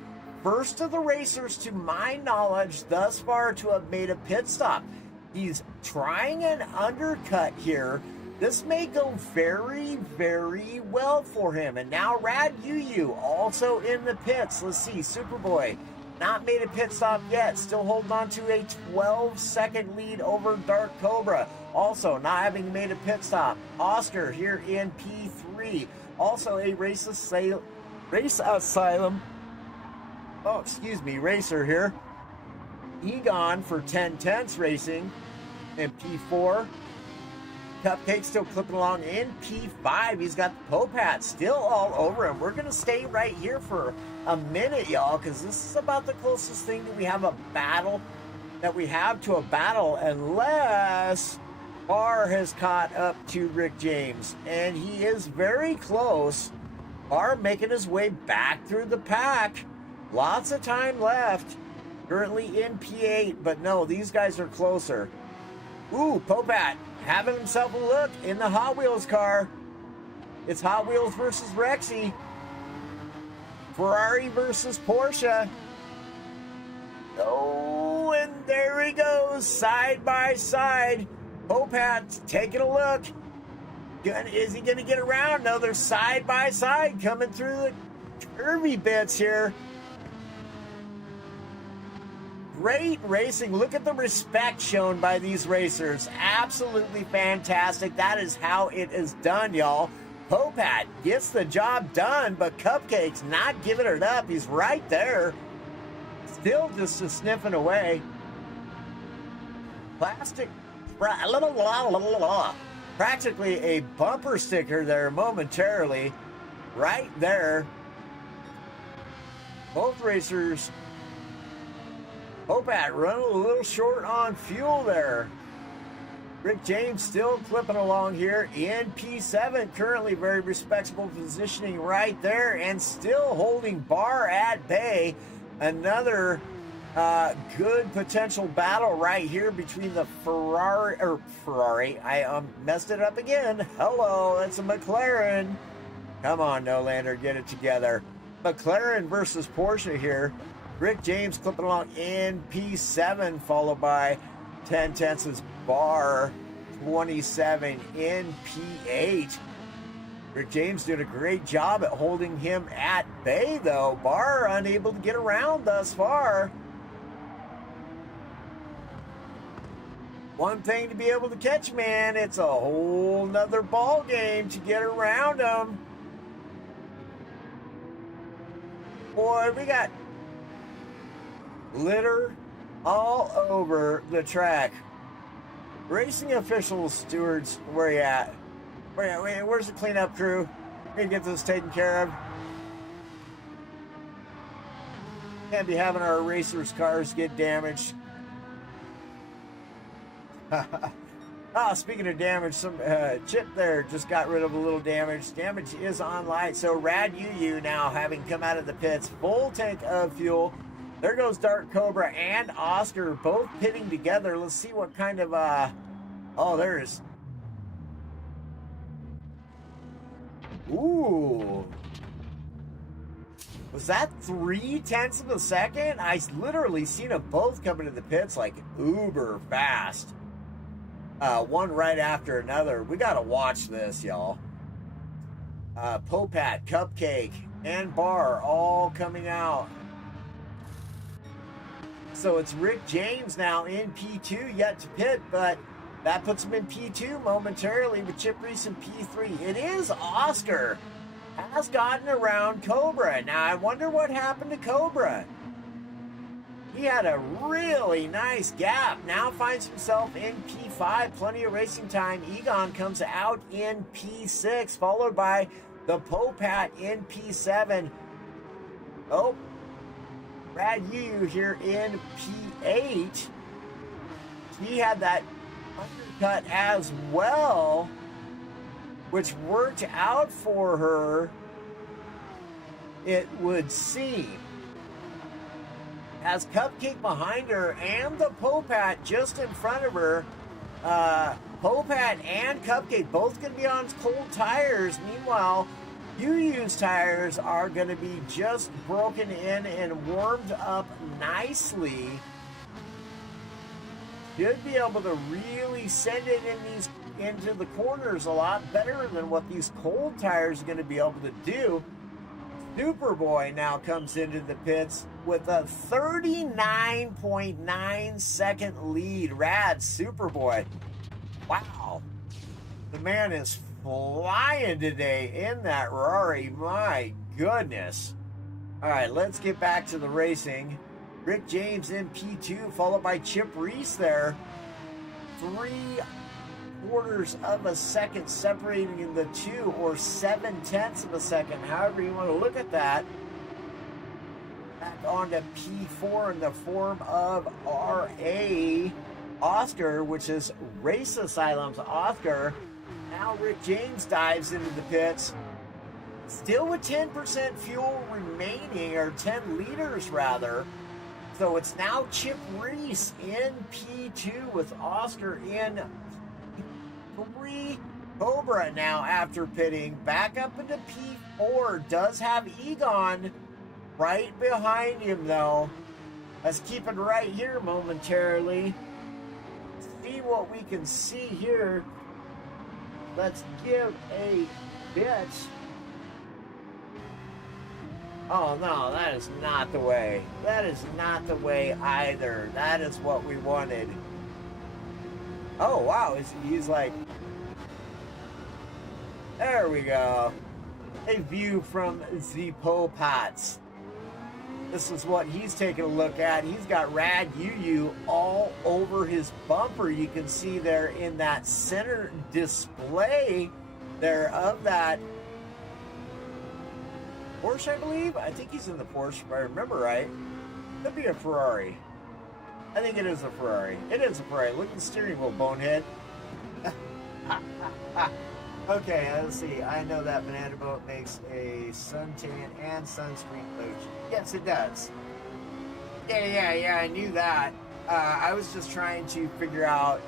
First of the racers, to my knowledge, thus far to have made a pit stop. He's trying an undercut here. This may go very, very well for him. And now Rad Yu also in the pits. Let's see, Superboy not made a pit stop yet. Still holding on to a 12-second lead over Dark Cobra. Also not having made a pit stop. Oscar here in P3. Also a race asylum. Oh, excuse me, racer here. Egon for 10 tenths racing in P4. Cupcake still clipping along in P5. He's got the Pope hat still all over him. We're going to stay right here for a minute, y'all, because this is about the closest thing that we have to a battle, unless Barr has caught up to Rick James. And he is very close. Barr making his way back through the pack. Lots of time left. Currently in P8, but no, these guys are closer. Ooh, Popat having himself a look in the Hot Wheels car. It's Hot Wheels versus Rexy. Ferrari versus Porsche. Oh, and there he goes, side by side. Popat taking a look. Is he going to get around? No, they're side by side coming through the curvy bits here. Great racing. Look at the respect shown by these racers. Absolutely fantastic. That is how it is done, y'all. Popat gets the job done, but Cupcake's not giving it up. He's right there. Still just sniffing away. Practically a bumper sticker there momentarily. Right there. Both racers. Popat running a little short on fuel there. Rick James still clipping along here in P7, currently very respectable positioning right there, and still holding Barr at bay. Another good potential battle right here between the Ferrari. I messed it up again. Hello, that's a McLaren. Come on, Nolander, get it together. McLaren versus Porsche here. Rick James clipping along in P7, followed by 10/10 Barr 27 in P8. Rick James did a great job at holding him at bay, though. Barr unable to get around thus far. One thing to be able to catch, man, it's a whole nother ball game to get around him. Boy, we got litter all over the track. Racing officials, stewards, where you at? Where's the cleanup crew? We're gonna get this taken care of. Can't be having our racers' cars get damaged. Speaking of damage, some Chip there just got rid of a little damage. Damage is online. So Rad UU now having come out of the pits, full tank of fuel. There goes Dark Cobra and Oscar both pitting together. Let's see what kind of there's ooh. Was that 0.3 of a second? I literally seen them both come into the pits like uber fast. One right after another. We gotta watch this, y'all. Popat, Cupcake, and Barr all coming out. So it's Rick James now in P2, yet to pit, but that puts him in P2 momentarily with Chip Reese in P3. It is Oscar. Has gotten around Cobra. Now, I wonder what happened to Cobra. He had a really nice gap. Now finds himself in P5. Plenty of racing time. Egon comes out in P6, followed by the Popat in P7. Oh, Brad Yu here in P8. He had that undercut as well, which worked out for her, it would seem. Has Cupcake behind her and the Popat just in front of her. Popat and Cupcake both going to be on cold tires. Meanwhile, UU's tires are going to be just broken in and warmed up nicely. Should be able to really send it into the corners a lot better than what these cold tires are going to be able to do. Superboy now comes into the pits with a 39.9 second lead. Rad Superboy. Wow. The man is flying today in that Rari. My goodness. All right, let's get back to the racing. Rick James in P2, followed by Chip Reese there. 3/4 of a second separating in the two, or 7/10 of a second, however you want to look at that. Back on to P4 in the form of RA Oscar, which is Race Asylum's Oscar. Now Rick James dives into the pits, still with 10% fuel remaining, or 10 liters rather. So it's now Chip Reese in P2 with Oscar in P3. Cobra now after pitting back up into P4. Does have Egon right behind him though. Let's keep it right here momentarily. See what we can see here. Let's give a bit. Oh no, that is not the way. That is not the way either. That is what we wanted. Oh wow, he's like, there we go. A view from the Popats. This is what he's taking a look at. He's got Rad UU all over his bumper. You can see there in that center display there of that Porsche, I believe. I think he's in the Porsche, if I remember right. Could be a Ferrari. I think it is a Ferrari. It is a Ferrari. Look at the steering wheel, bonehead. Okay, let's see. I know that banana boat makes a suntan and sunscreen lotion. Yes, it does. Yeah, I knew that. I was just trying to figure out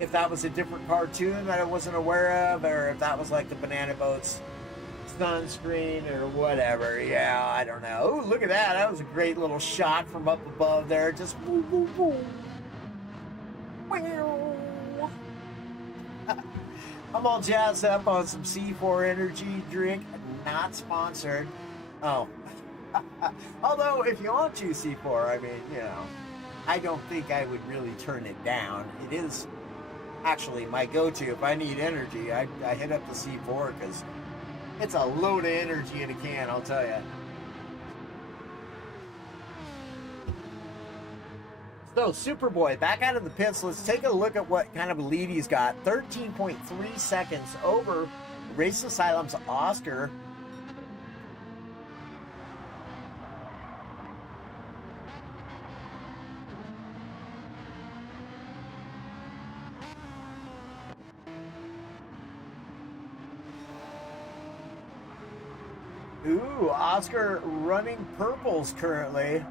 if that was a different cartoon that I wasn't aware of, or if that was like the banana boat's sunscreen or whatever. Yeah, I don't know. Ooh, look at that. That was a great little shot from up above there. Just woo, woo, woo. I'm all jazzed up on some C4 energy drink, not sponsored. Oh. Although, if you want to C4, I mean, you know, I don't think I would really turn it down. It is actually my go-to. If I need energy, I hit up the C4 because it's a load of energy in a can, I'll tell you. So, Superboy, back out of the pits. Let's take a look at what kind of a lead he's got. 13.3 seconds over Race Asylum's Oscar. Ooh, Oscar running purples currently.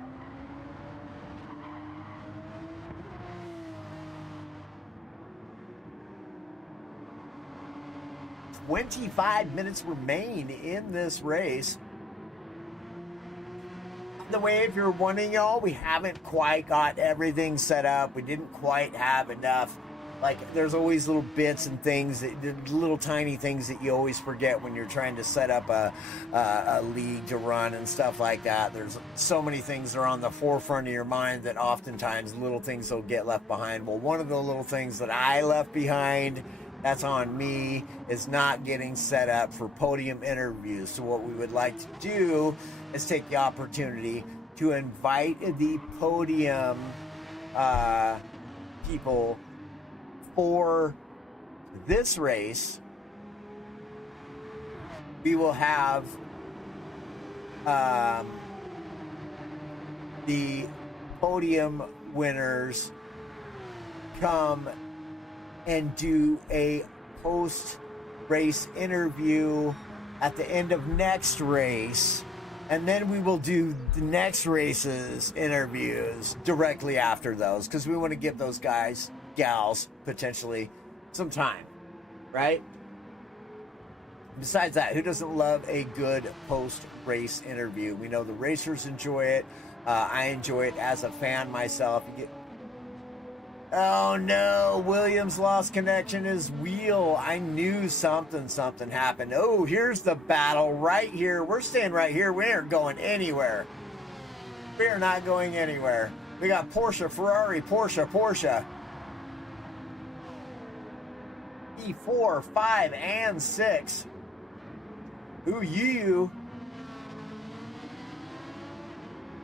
25 minutes remain in this race. By the way, if you're wondering, y'all, we haven't quite got everything set up. We didn't quite have enough. Like, there's always little bits and things, little tiny things that you always forget when you're trying to set up a league to run and stuff like that. There's so many things that are on the forefront of your mind that oftentimes little things will get left behind. Well, one of the little things that I left behind, that's on me, is not getting set up for podium interviews. So what we would like to do is take the opportunity to invite the podium people for this race. We will have the podium winners come and do a post-race interview at the end of next race, and then we will do the next race's interviews directly after those, because we want to give those guys, gals, potentially some time, right? Besides that, who doesn't love a good post-race interview? We know the racers enjoy it. I enjoy it as a fan myself. You get, oh no, Williams lost connection his wheel. I knew something happened. Oh, here's the battle right here. We're staying right here. We aren't going anywhere. We are not going anywhere. We got Porsche, Ferrari, Porsche. E4, 5, and 6. Ooh, you.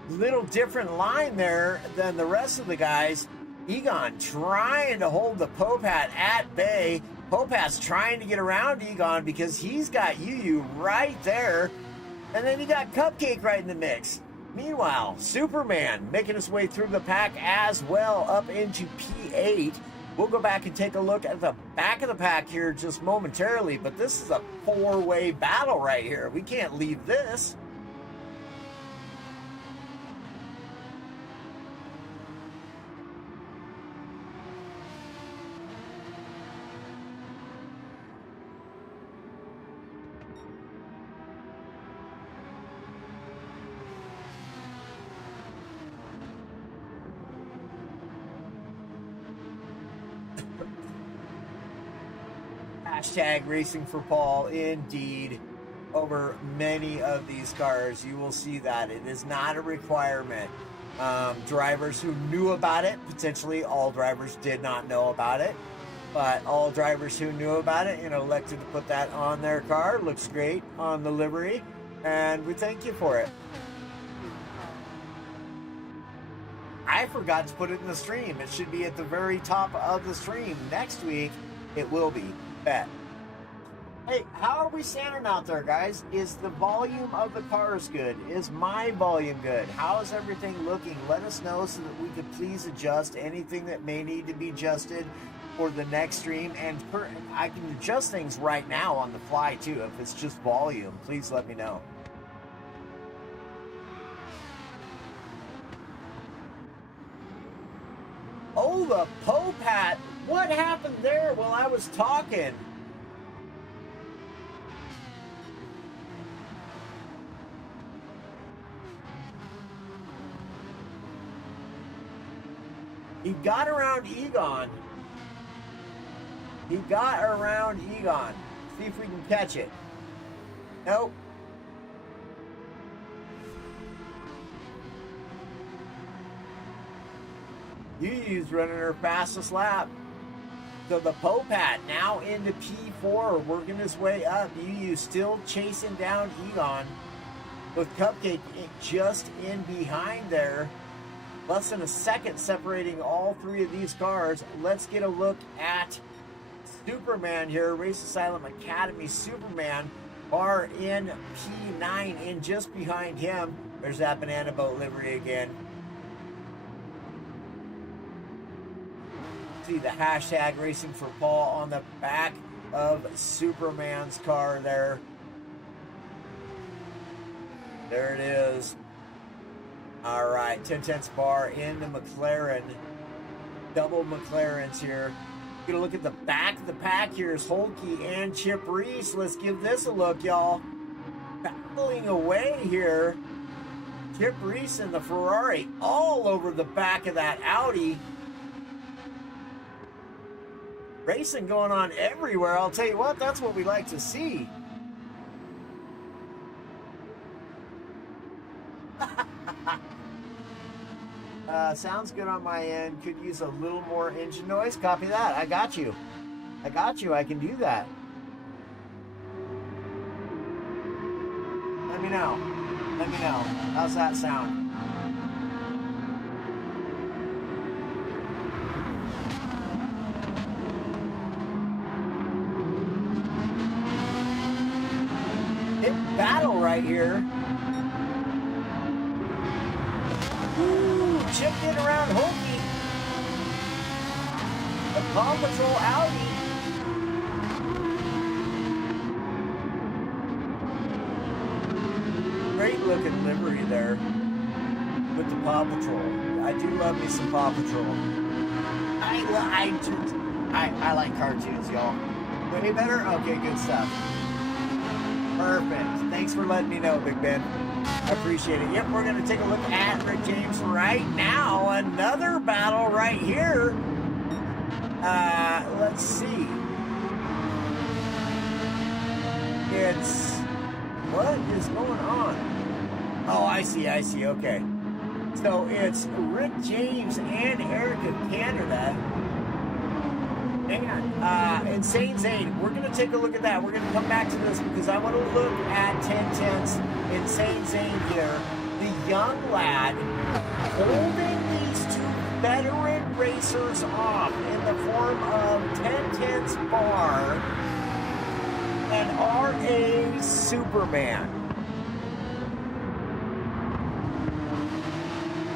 Little different line there than the rest of the guys. Egon trying to hold the Popat at bay. Popat's trying to get around Egon because he's got Yu right there. And then you got Cupcake right in the mix. Meanwhile, Superman making his way through the pack as well, up into P8. We'll go back and take a look at the back of the pack here just momentarily, but this is a four-way battle right here. We can't leave this. Hashtag racing for Paul, indeed. Over many of these cars, you will see that it is not a requirement. Drivers who knew about it, potentially all drivers did not know about it, but all drivers who knew about it, elected to put that on their car. Looks great on the livery, and we thank you for it. I forgot to put it in the stream. It should be at the very top of the stream. Next week, it will be. Bet. Hey, how are we standing out there, guys? Is the volume of the cars good? Is my volume good? How is everything looking? Let us know so that we could please adjust anything that may need to be adjusted. for the next stream, and I can adjust things right now on the fly too. If it's just volume, please let me know. Oh, the Pope hat. What happened there while I was talking? He got around Egon. He got around Egon. See if we can catch it. Nope. Yu's running her fastest lap. So the Pope hat now into P4, working his way up. Yu still chasing down Egon, with Cupcake just in behind there. Less than a second separating all three of these cars. Let's get a look at Superman here. Race Asylum Academy Superman are in P9, and just behind him, there's that banana boat livery again. See the hashtag Racing for Paul on the back of Superman's car there. There it is. All right, 10/10 bar in the McLaren. Double McLarens here. Gonna look at the back of the pack here is Holke and Chip Reese. Let's give this a look, y'all. Battling away here. Chip Reese and the Ferrari all over the back of that Audi. Racing going on everywhere. I'll tell you what, that's what we like to see. Sounds good on my end. Could use a little more engine noise. Copy that. I got you. I got you. I can do that. Let me know. Let me know. How's that sound? Hit battle right here. Chip getting around Holke. The Paw Patrol Audi. Great looking livery there with the Paw Patrol. I do love me some Paw Patrol. I like cartoons, y'all. Way better? Okay, good stuff. Perfect. Thanks for letting me know, Big Ben. I appreciate it. Yep, we're going to take a look at Rick James right now. Another battle right here. Let's see. It's... What is going on? Oh, I see. Okay. So it's Rick James and Eric of Canada. And Insane Zane. We're going to take a look at that. We're going to come back to this because I want to look at 10/10's Insane Zane here. The young lad holding these two veteran racers off in the form of 10/10's Bar and RA Superman.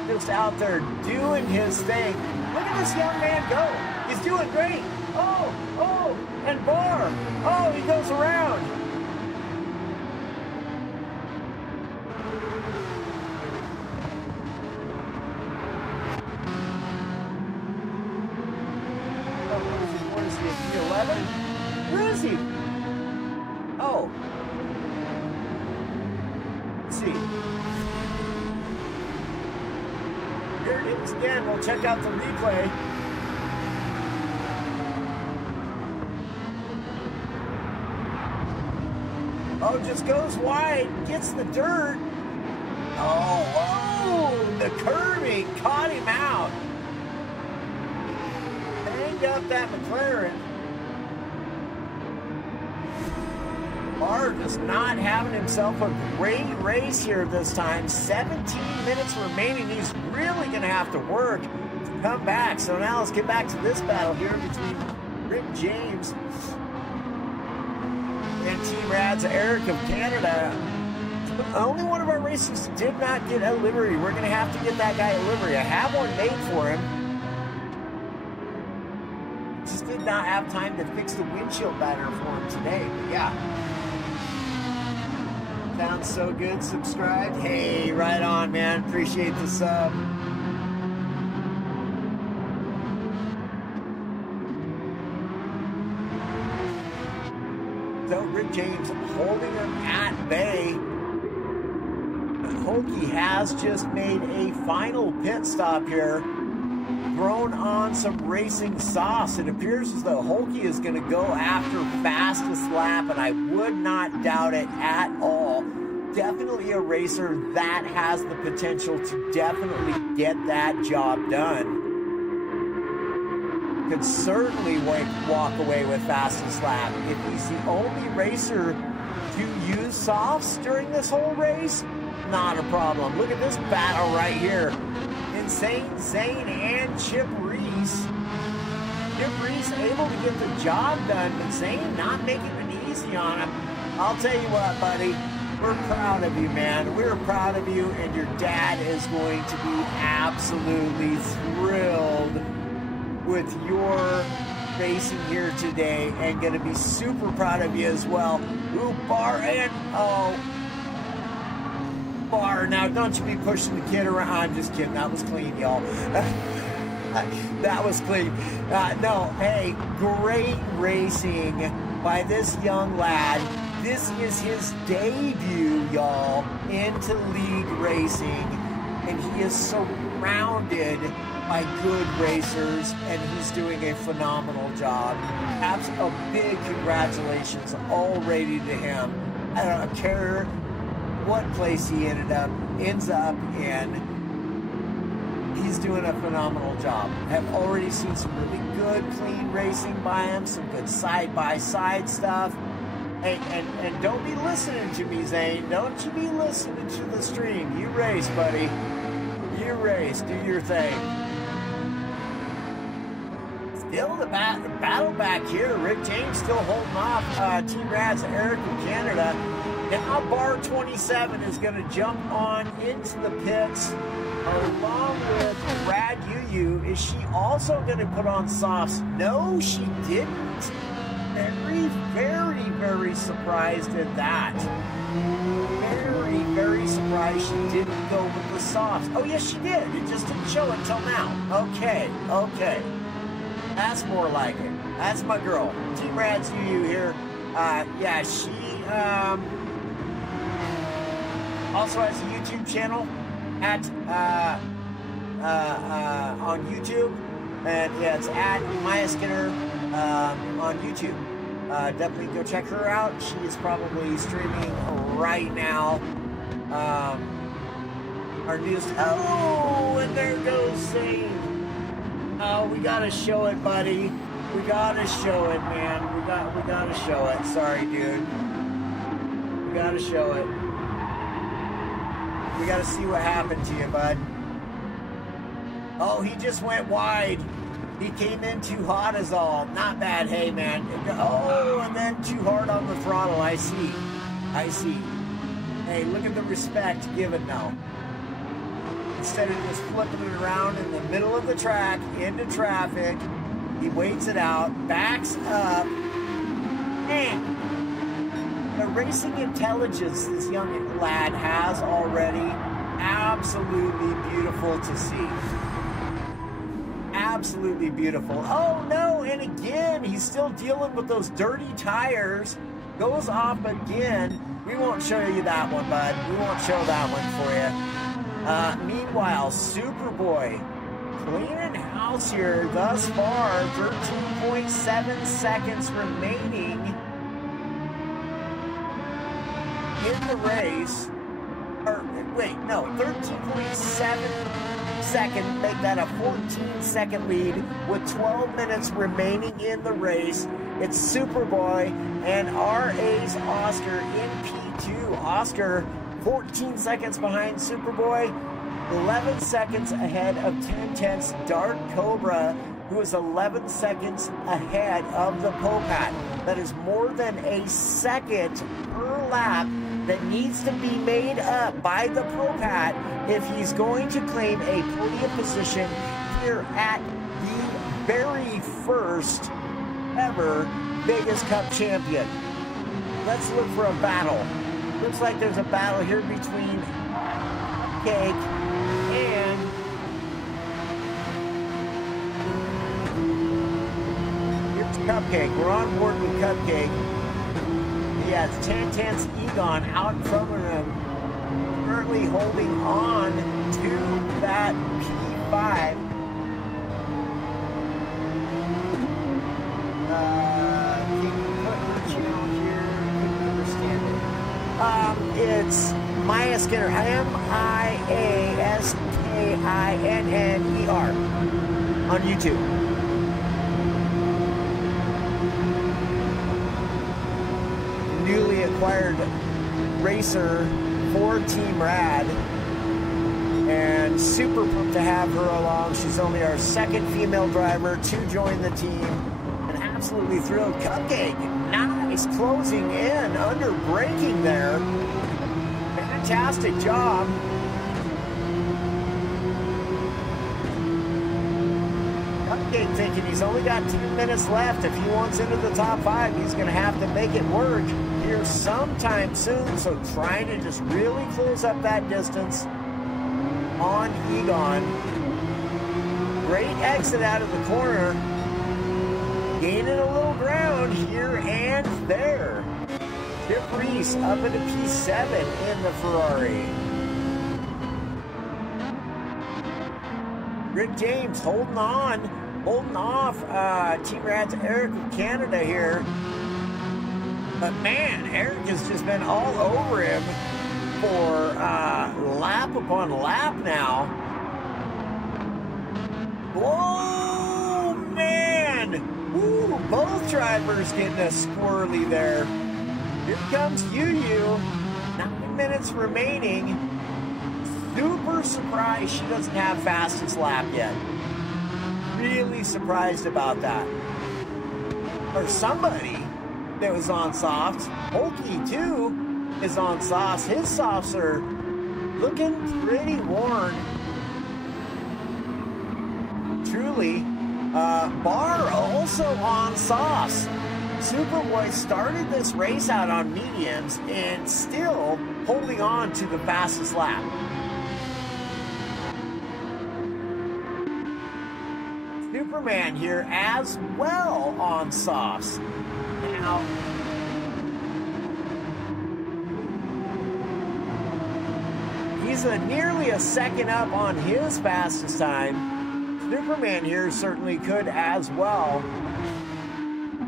Just out there doing his thing. Look at this young man go. He's doing great. Oh, and Bar. Oh, he goes around. What is he, P11? Where is he? Oh. Let's see. Here it is again. We'll check out the replay. Oh, just goes wide, gets the dirt. Oh, the curving caught him out. Hanged up that McLaren. Barr just not having himself a great race here this time. 17 minutes remaining. He's really going to have to work to come back. So now let's get back to this battle here between Rick James and Team Rad's Eric of Canada. Only one of our racers did not get a livery. We're going to have to get that guy a livery. I have one made for him. just did not have time to fix the windshield batter for him today. But yeah. Sounds so good. Subscribed. Hey, right on, man. Appreciate the sub. So Rick James holding him at bay. Hokie has just made a final pit stop here. Thrown on some racing sauce. It appears as though Hokie is going to go after fastest lap, and I would not doubt it at all. Definitely a racer that has the potential to definitely get that job done. Could certainly walk away with fastest lap. If he's the only racer to use softs during this whole race, not a problem. Look at this battle right here. Insane Zane and Chip Reese. Chip Reese able to get the job done, but Zane not making it easy on him. I'll tell you what, buddy. We're proud of you, man. We're proud of you, and your dad is going to be absolutely thrilled with your racing here today, and going to be super proud of you as well. Ooh, Bar and Bar. Now, don't you be pushing the kid around. I'm just kidding. That was clean, y'all. That was clean. No, hey, great racing by this young lad. This is his debut, y'all, into league racing, and he is surrounded by good racers, and he's doing a phenomenal job. A big congratulations already to him. I don't care what place he ends up in. He's doing a phenomenal job. Have already seen some really good, clean racing by him, some good side-by-side stuff. And don't be listening to me, Zane. Don't you be listening to the stream. You race, buddy. You race. Do your thing. Still the battle back here. Rick James still holding off T-Rad's Eric in Canada. Now Bar 27 is going to jump on into the pits along with Brad Yu. Is she also going to put on softs? No, she didn't. Very, very surprised at that. Very, very surprised she didn't go with the softs. Oh, yes, she did. It just didn't show until now. Okay. That's more like it. That's my girl. T-Rad's Yu here. Yeah, she also has a YouTube channel at on YouTube. And yeah, it's at Maya Skinner on YouTube. Definitely go check her out. She is probably streaming right now. Our news. Oh, and there goes Zane. Oh, we gotta show it, buddy. We gotta show it, man. We gotta show it. Sorry, dude. We gotta show it. We gotta see what happened to you, bud. Oh, he just went wide. He came in too hot is all. Not bad, hey, man. Oh, and then too hard on the throttle. I see. Hey, look at the respect given now. Instead of just flipping it around in the middle of the track, into traffic, he waits it out, backs up, and the racing intelligence this young lad has already, absolutely beautiful to see. Absolutely beautiful. Oh no, and again, he's still dealing with those dirty tires. Goes off again. We won't show you that one, bud. We won't show that one for you. Meanwhile, Superboy cleaning house here thus far. 13.7 seconds remaining in the race. Or, wait, no, 13.7 second, make that a 14-second lead with 12 minutes remaining in the race. It's Superboy and RA's Oscar in P2. Oscar 14 seconds behind Superboy, 11 seconds ahead of 10/10's Dark Cobra, who is 11 seconds ahead of the Popat. That is more than a second per lap that needs to be made up by the Popat if he's going to claim a podium position here at the very first ever Vegas Cup champion. Let's look for a battle. Looks like there's a battle here between Cake and here's Cupcake. We're on board with Cupcake. Yeah, it's 10 tenths Egon out in front of him, currently holding on to that P5. Can you put her channel here? Couldn't understand it. It's Maya Skinner, Miaskiner on YouTube. Newly acquired racer for Team Rad, and super pumped to have her along. She's only our second female driver to join the team, and absolutely thrilled. Cupcake, nice closing in under braking there. Fantastic job. Cupcake thinking he's only got 2 minutes left. If he wants into the top 5, he's going to have to make it work here sometime soon. So trying to just really close up that distance on Egon. Great exit out of the corner. Gaining a little ground here and there. Chip Reese up into P7 in the Ferrari. Rick James holding off Team Rad's Eric of Canada here. But man, Eric has just been all over him for lap upon lap now. Whoa, man! Woo, both drivers getting a squirrely there. Here comes Yu. 9 minutes remaining. Super surprised she doesn't have fastest lap yet. Really surprised about that. Or somebody that was on softs. Holkey too is on softs. His softs are looking pretty worn. Truly. Barr also on softs. Superboy started this race out on mediums and still holding on to the fastest lap. Superman here as well on softs. Now, he's nearly a second up on his fastest time. Superman here certainly could as well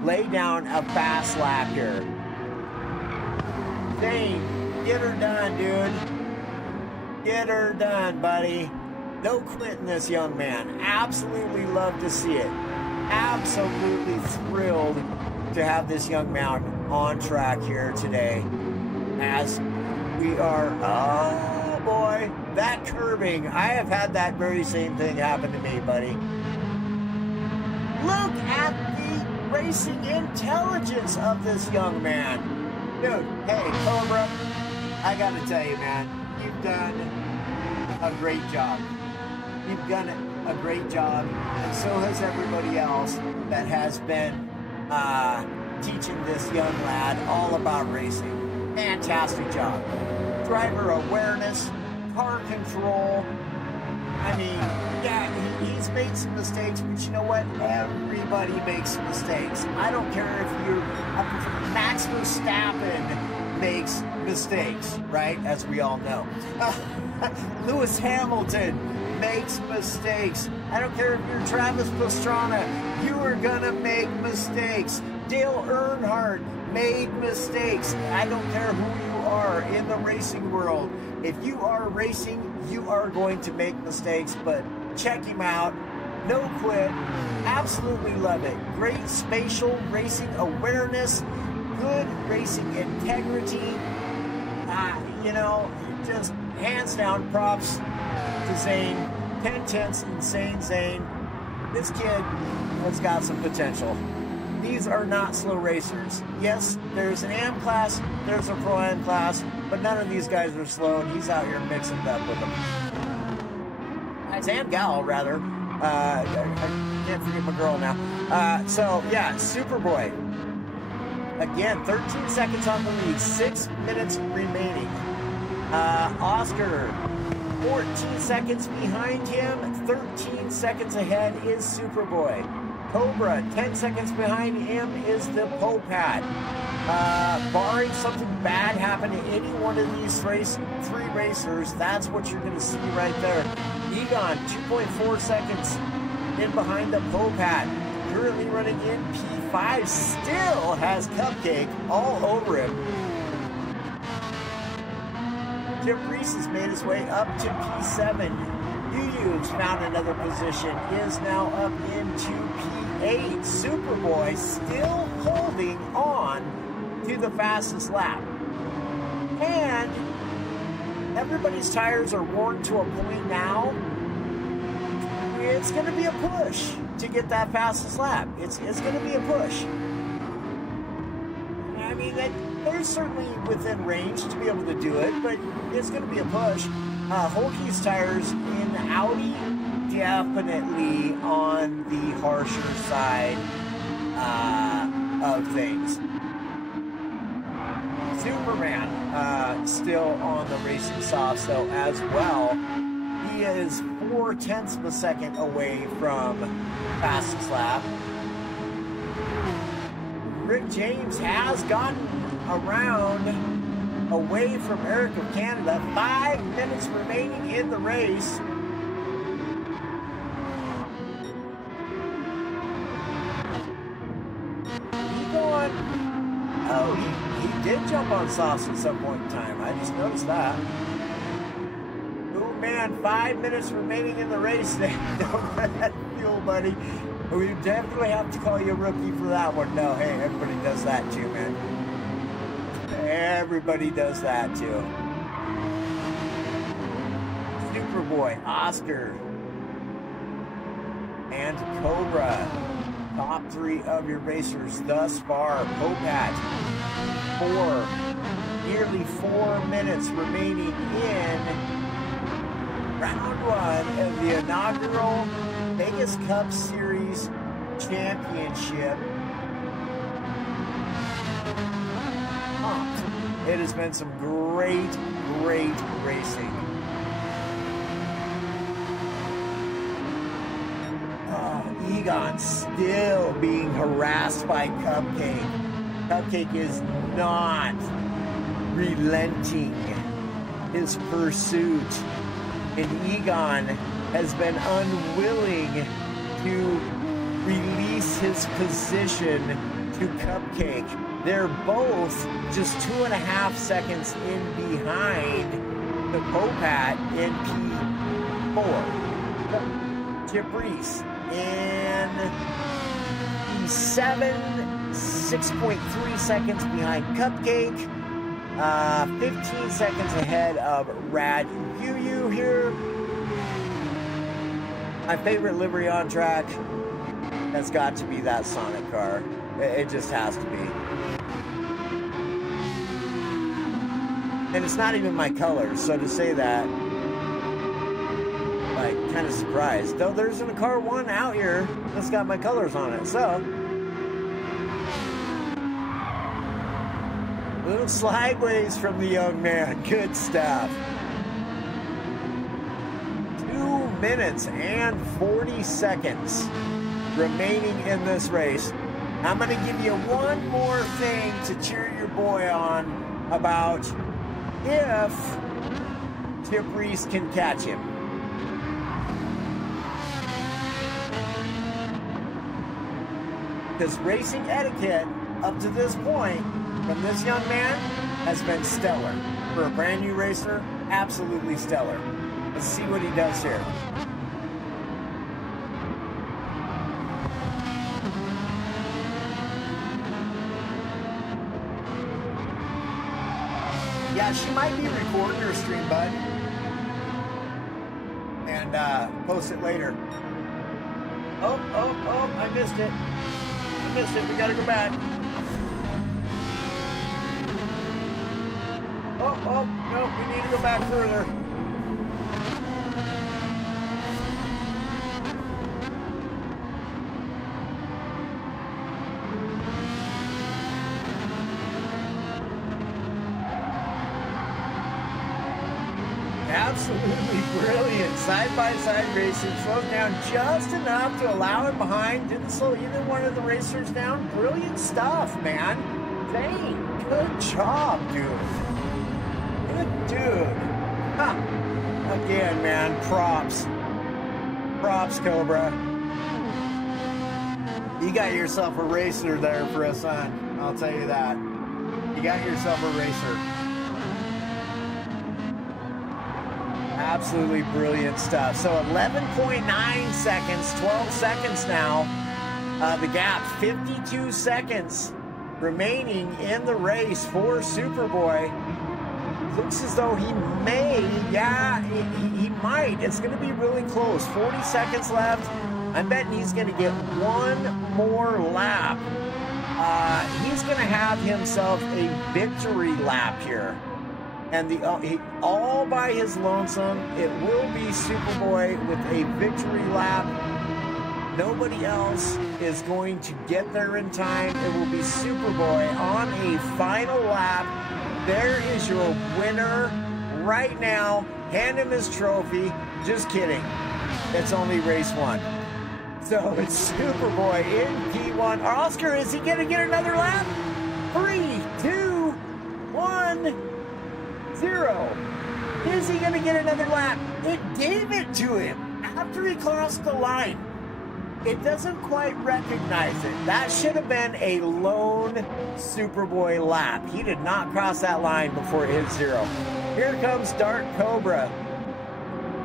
lay down a fast lap here. Zane, get her done, dude. Get her done, buddy. No quitting this young man. Absolutely love to see it. Absolutely thrilled to have this young man on track here today. As we are, oh boy, that curving. I have had that very same thing happen to me, buddy. Look at the racing intelligence of this young man. Dude, hey, Cobra, I gotta tell you, man, you've done a great job. You've done a great job, and so has everybody else that has been teaching this young lad all about racing. Fantastic job. Driver awareness, car control. I mean, yeah, he's made some mistakes, but you know what? Everybody makes mistakes. I don't care if you're Max Verstappen makes mistakes, right? As we all know. Lewis Hamilton makes mistakes. I don't care if you're Travis Pastrana, you are gonna make mistakes. Dale Earnhardt made mistakes. I don't care who you are in the racing world. If you are racing, you are going to make mistakes, but check him out. No quit. Absolutely love it. Great spatial racing awareness, good racing integrity. You know, just hands down props to Zane. 10 tenths, insane Zane. This kid has got some potential. These are not slow racers. Yes, there's an AM class, there's a Pro-Am class, but none of these guys are slow, and he's out here mixing it up with them. Guys and gal, rather. I can't forget my girl now. So yeah, Superboy. Again, 13 seconds on the lead, 6 minutes remaining. Oscar, 14 seconds behind him, 13 seconds ahead is Superboy. Cobra, 10 seconds behind him is the Popat. Barring something bad happen to any one of these three racers, that's what you're going to see right there. Egon, 2.4 seconds in behind the Popat. Currently running in P5, still has Cupcake all over him. Tim Reese has made his way up to P7. Yu's found another position, is now up into P8. Superboy still holding on to the fastest lap. And everybody's tires are worn to a point now. It's going to be a push to get that fastest lap. It's going to be a push. I mean, they're certainly within range to be able to do it, but it's going to be a push. Holke's tires in Audi definitely on the harsher side of things. Superman still on the racing soft cell as well. He is 0.4 of a second away from fastest lap. Rick James has gotten around away from Eric of Canada. 5 minutes remaining in the race. Keep going. Oh, he did jump on softs at some point in time. I just noticed that. Oh man, 5 minutes remaining in the race. Don't let that fuel, buddy. We definitely have to call you a rookie for that one. No, hey, everybody does that too, man. Everybody does that too. Superboy, Oscar, and Cobra. Top three of your racers thus far. Popat, nearly 4 minutes remaining in round one of the inaugural Vegas Cup Series Championship. It has been some great racing. Egon still being harassed by Cupcake. Cupcake is not relenting his pursuit. And Egon has been unwilling to release his position to Cupcake. They're both just 2.5 seconds in behind the Popat in P4. Chip Reese in P7, 6.3 seconds behind Cupcake. 15 seconds ahead of Rad Yu here. My favorite livery on track has got to be that Sonic car. It just has to be. And it's not even my colors, so to say that, like, kind of surprised. Though there isn't a car one out here that's got my colors on it, so. Little slideways from the young man. Good stuff. 2 minutes and 40 seconds remaining in this race. I'm going to give you one more thing to cheer your boy on about if Chip Reese can catch him. Because racing etiquette up to this point from this young man has been stellar. For a brand new racer, absolutely stellar. Let's see what he does here. Yeah, she might be recording her stream, bud. And post it later. Oh, I missed it. We gotta go back. Oh, no, we need to go back further. absolutely brilliant. Side-by-side racing. Slows down just enough to allow him behind. Didn't slow either one of the racers down. Brilliant stuff, man. Dang, good job, dude. Good dude. Huh. Again, man, props. Props, Cobra. You got yourself a racer there for a son. I'll tell you that. You got yourself a racer. Absolutely brilliant stuff. So 11.9 seconds, 12 seconds now. The gap, 52 seconds remaining in the race for Superboy. Looks as though he may, he might. It's going to be really close. 40 seconds left. I'm betting he's going to get one more lap. He's going to have himself a victory lap here. And all by his lonesome, it will be Superboy with a victory lap. Nobody else is going to get there in time. It will be Superboy on a final lap. There is your winner right now. Hand him his trophy. Just kidding. It's only race one. So it's Superboy in P1. Oscar, is he going to get another lap? 3, 2, 1, 0. Is he going to get another lap? It gave it to him after he crossed the line. It doesn't quite recognize it. That should have been a lone Superboy lap. He did not cross that line before it hit 0. Here comes Dark Cobra.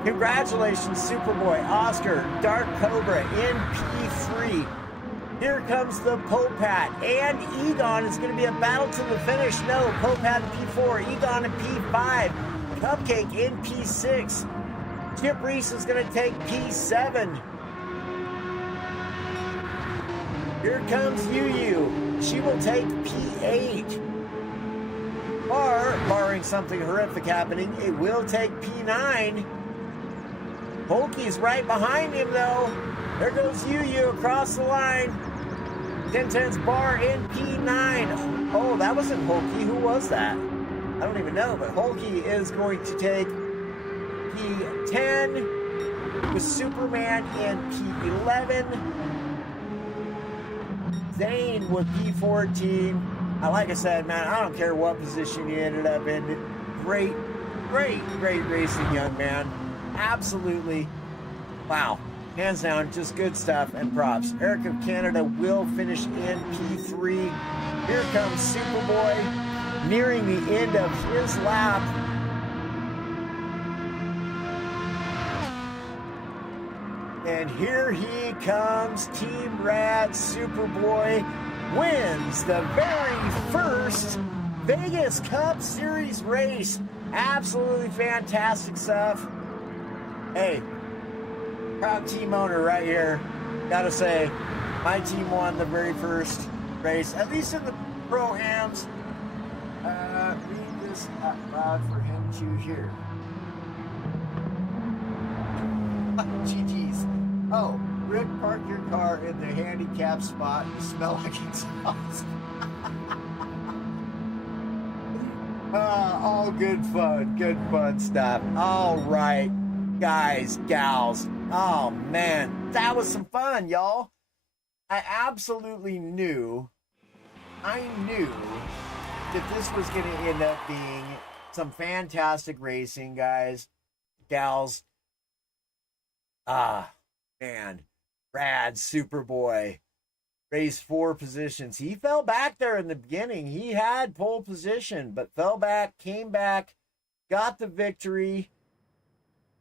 Congratulations, Superboy, Oscar, Dark Cobra in P3. Here comes the Popat, and Egon is going to be a battle to the finish. No, Popat in P4, Egon in P5, Cupcake in P6. Chip Reese is going to take P7. Here comes Yu. She will take P8. Or, barring something horrific happening, it will take P9. Hulky's right behind him, though. There goes Yu across the line. 1010's Bar in P9. Oh, that wasn't Hulky. Who was that? I don't even know, but Hulky is going to take P10 with Superman in P11. Zane with P14. Like I said, man, I don't care what position you ended up in. Great racing, young man. Absolutely. Wow. Hands down, just good stuff and props. Eric of Canada will finish in P3. Here comes Superboy, nearing the end of his lap. And here he comes. Team Rad Superboy wins the very first Vegas Cup Series race. Absolutely fantastic stuff. Hey, proud team owner right here. Gotta say, my team won the very first race, at least in the Pro-Ams. Read this out loud for him to hear. GG's. Oh, Rick, park your car in the handicap spot. You smell like exhaust. All good fun stuff. All right, guys, gals. Oh, man, that was some fun, y'all. I absolutely knew that this was going to end up being some fantastic racing, guys, gals. Man, Rad Superboy raced 4 positions. He fell back there in the beginning. He had pole position, but fell back, came back, got the victory.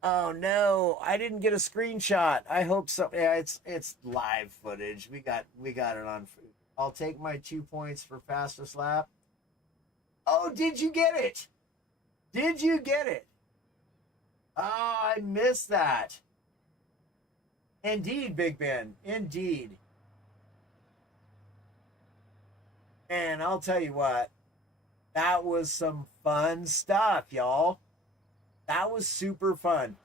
Oh no, I didn't get a screenshot. I hope so. Yeah, it's live footage. We got it on. I'll take my 2 points for fastest lap. Oh, did you get it? Did you get it? Oh, I missed that. Indeed, Big Ben. Indeed. And I'll tell you what, that was some fun stuff, y'all. That was super fun.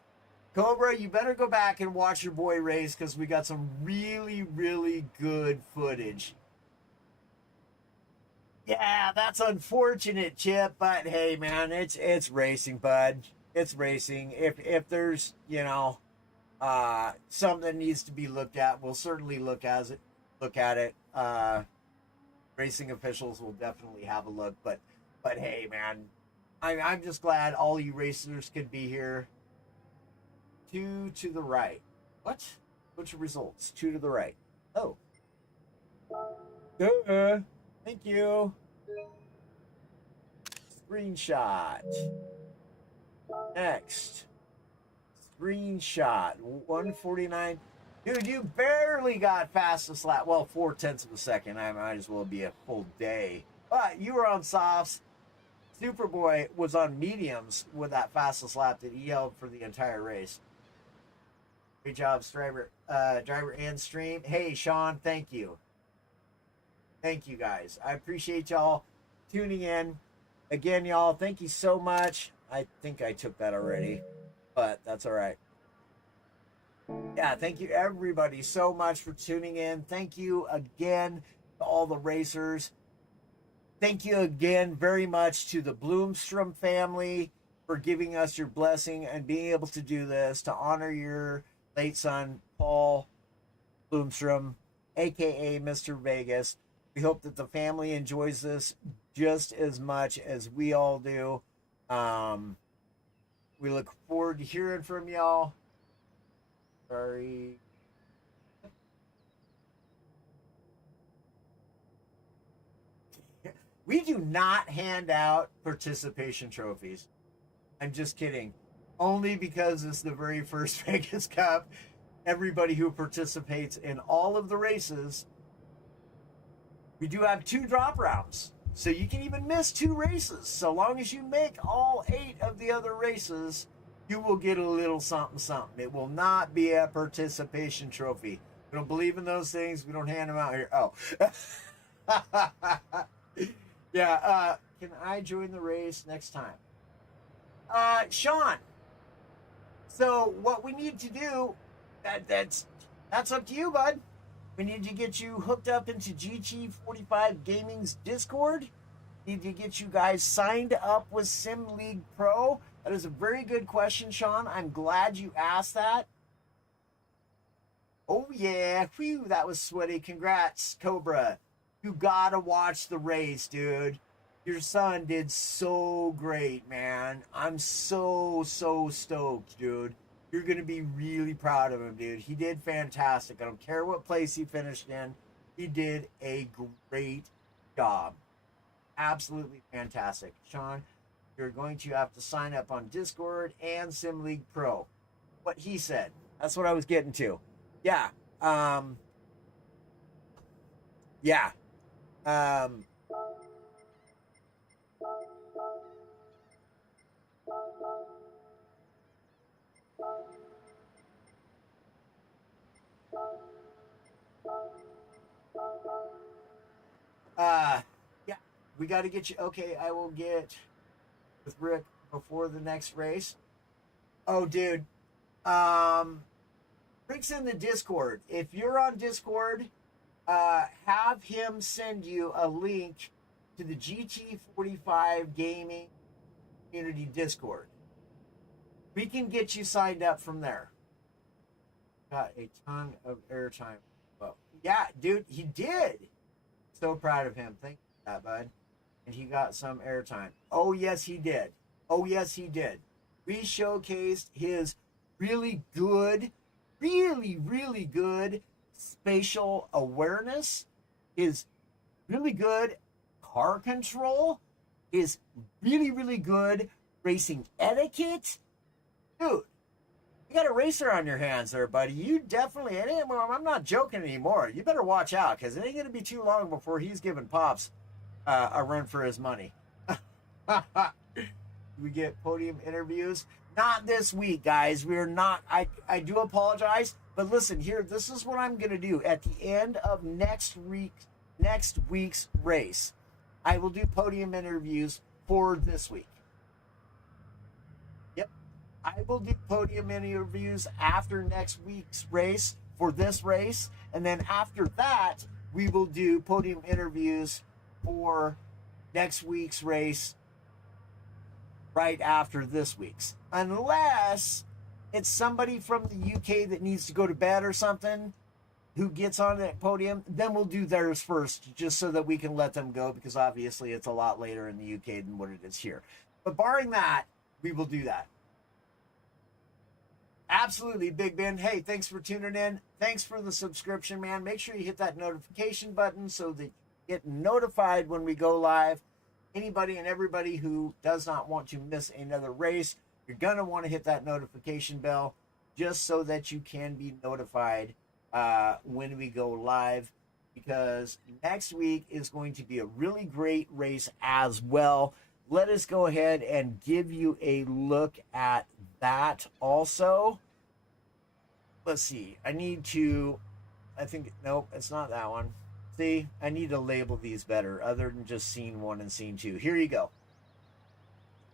Cobra, you better go back and watch your boy race because we got some really, really good footage. Yeah, that's unfortunate, Chip, but hey, man, it's racing, bud. It's racing. If there's, you know, something that needs to be looked at, we'll certainly look at it. Racing officials will definitely have a look. But hey, man, I'm just glad all you racers could be here. Two to the right. What? What's your results? Two to the right. Oh. Thank you. Screenshot. Next. Screenshot. 149. Dude, you barely got fastest lap. Well, 0.4 of a second. I might as well be a full day. But you were on softs. Superboy was on mediums with that fastest lap that he held for the entire race. Great job, driver and stream. Hey, Sean, thank you. Thank you, guys. I appreciate y'all tuning in. Again, y'all, thank you so much. I think I took that already, but that's all right. Yeah, thank you, everybody, so much for tuning in. Thank you again to all the racers. Thank you again very much to the Bloomstrom family for giving us your blessing and being able to do this to honor your late son, Paul Bloomstrom, a.k.a. Mr. Vegas. We hope that the family enjoys this just as much as we all do. We look forward to hearing from y'all. Sorry. We do not hand out participation trophies. I'm just kidding. Only because it's the very first Vegas Cup. Everybody who participates in all of the races, we do have 2 drop rounds. So you can even miss 2 races. So long as you make all 8 of the other races, you will get a little something, something. It will not be a participation trophy. We don't believe in those things. We don't hand them out here. Oh. Yeah, can I join the race next time? Sean. So what we need to do, that's up to you, bud. We need to get you hooked up into GT45 Gaming's Discord. Need to get you guys signed up with Sim League Pro. That is a very good question, Sean. I'm glad you asked that. Oh yeah, whew, that was sweaty. Congrats, Cobra. You gotta watch the race, dude. Your son did so great, man. I'm so stoked, dude. You're gonna be really proud of him, dude. He did fantastic. I don't care what place he finished in. He did a great job. Absolutely fantastic. Sean, you're going to have to sign up on Discord and Sim League Pro. What he said. That's what I was getting to. Yeah. Yeah. Yeah, we got to get you. Okay, I will get with Rick before the next race. Oh, dude. Rick's in the Discord. If you're on Discord, have him send you a link to the GT45 Gaming Community Discord. We can get you signed up from there. Got a ton of airtime. Well, yeah, dude, he did. So proud of him. Thank you for that, bud. And he got some airtime. Oh, yes, he did. Oh, yes, he did. We showcased his really good spatial awareness, his really good car control, his really good racing etiquette. Dude, you got a racer on your hands there, buddy. You definitely, I'm not joking anymore. You better watch out, because it ain't going to be too long before he's giving Pops a run for his money. We get podium interviews. Not this week, guys. We're not. I do apologize, but listen here. This is what I'm gonna do at the end of next week's race. I will do podium interviews for this week. Yep, I will do podium interviews after next week's race for this race, and then after that, we will do podium interviews for next week's race right after this week's. unless it's somebody from the UK that needs to go to bed or something who gets on that podium, then we'll do theirs first, just so that we can let them go, because obviously it's a lot later in the UK than what it is here. But barring that, we will do that. Absolutely, Big Ben. Hey, thanks for tuning in. Thanks for the subscription, man. Make sure you hit that notification button so that you get notified when we go live. Anybody and everybody who does not want to miss another race, you're going to want to hit that notification bell just so that you can be notified when we go live, because next week is going to be a really great race as well. Let us go ahead and give you a look at that also. Let's see. Nope, it's not that one. See, I need to label these better other than just scene 1 and scene 2. Here you go.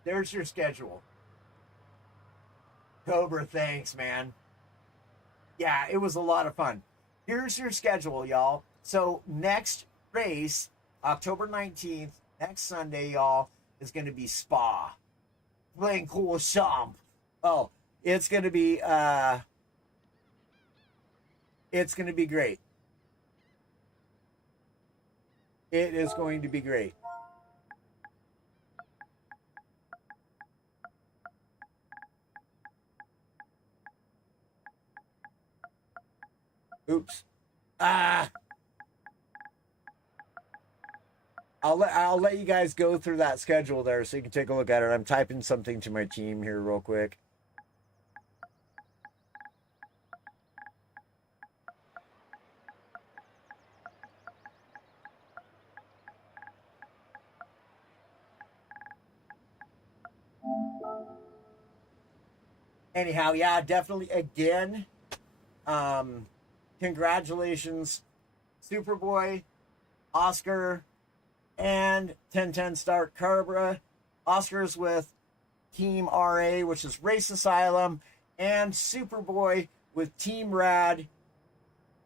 There's your schedule. Cobra, thanks, man. Yeah, it was a lot of fun. Here's your schedule, y'all. So next race, October 19th, next Sunday, y'all, is going to be Spa. Blanc-Champ. Oh, it's going to be great. It is going to be great. Oops. I'll let you guys go through that schedule there so you can take a look at it. I'm typing something to my team here real quick. Anyhow, yeah, definitely again. Congratulations, Superboy, Oscar, and 1010 Stark Cobra. Oscar's with Team RA, which is Race Asylum, and Superboy with Team Rad.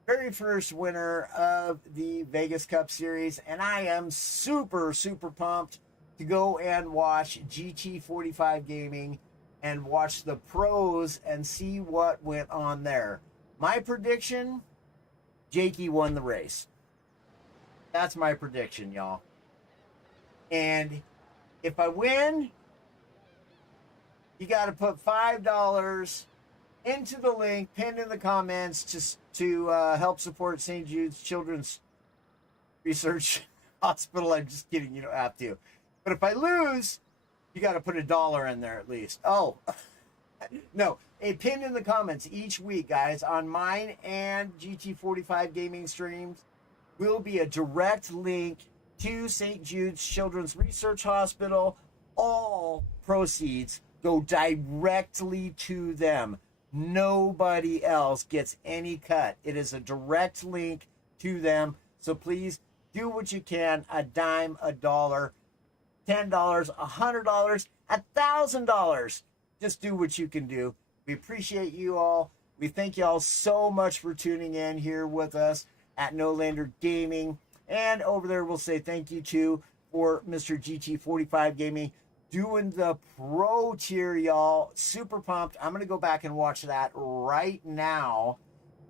Very first winner of the Vegas Cup Series, and I am super, super pumped to go and watch GT45 Gaming and watch the pros and see what went on there. My prediction, Jakey won the race. That's my prediction, y'all. And if I win, you got to put $5 into the link pinned in the comments to help support St. Jude's Children's Research Hospital. I'm just kidding. You don't have to. But if I lose, you got to put $1 in there at least. Oh, no. A pin in the comments each week, guys, on mine and GT45 Gaming streams will be a direct link to St. Jude's Children's Research Hospital. All proceeds go directly to them. Nobody else gets any cut. It is a direct link to them. So please do what you can. A dime, $1, $10, $100, $1,000. Just do what you can do. We appreciate you all. We thank you all so much for tuning in here with us at No Lander Gaming. And over there, we'll say thank you to for Mr. GT45 Gaming doing the pro tier, y'all. Super pumped. I'm going to go back and watch that right now.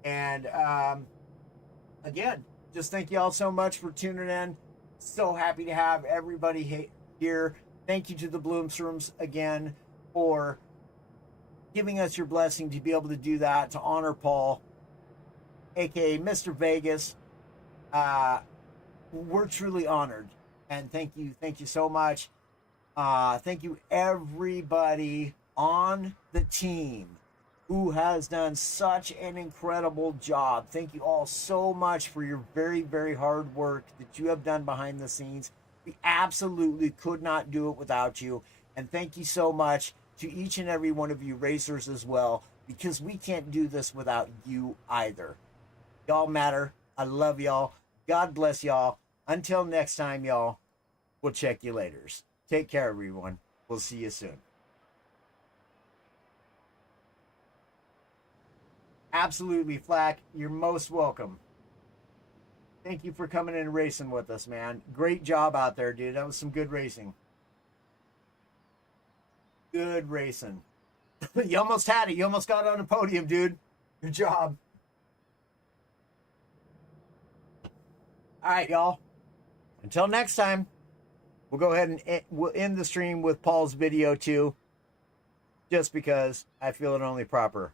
And again, just thank you all so much for tuning in. So happy to have everybody here. Thank you to the Bloomstroms again for giving us your blessing to be able to do that, to honor Paul, aka Mr. Vegas. We're truly honored, and thank you so much. Thank you everybody on the team who has done such an incredible job. Thank you all so much for your very, very hard work that you have done behind the scenes. We absolutely could not do it without you, and thank you so much to each and every one of you racers as well, because we can't do this without you either. Y'all matter. I love y'all. God bless y'all. Until next time, y'all, we'll check you later. Take care, everyone. We'll see you soon. Absolutely, Flack. You're most welcome. Thank you for coming in and racing with us, man. Great job out there, dude. That was some good racing. Good racing. You almost had it. You almost got on the podium, dude. Good job. All right, y'all. Until next time, we'll go ahead and we'll end the stream with Paul's video too, just because I feel it only proper.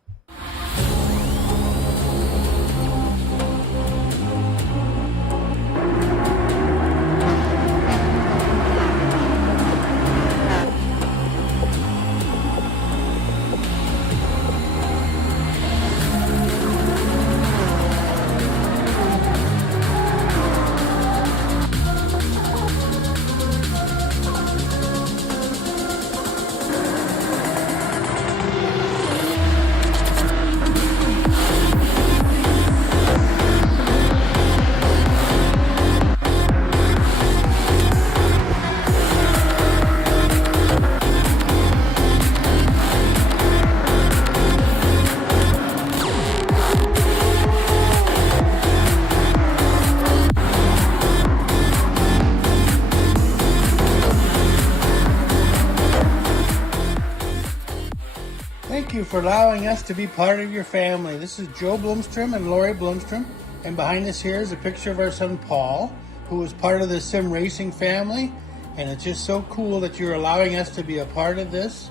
Thank you for allowing us to be part of your family. This is Joe Blomstrom and Lori Blomstrom, and behind us here is a picture of our son Paul, who is part of the sim racing family, and it's just so cool that you're allowing us to be a part of this,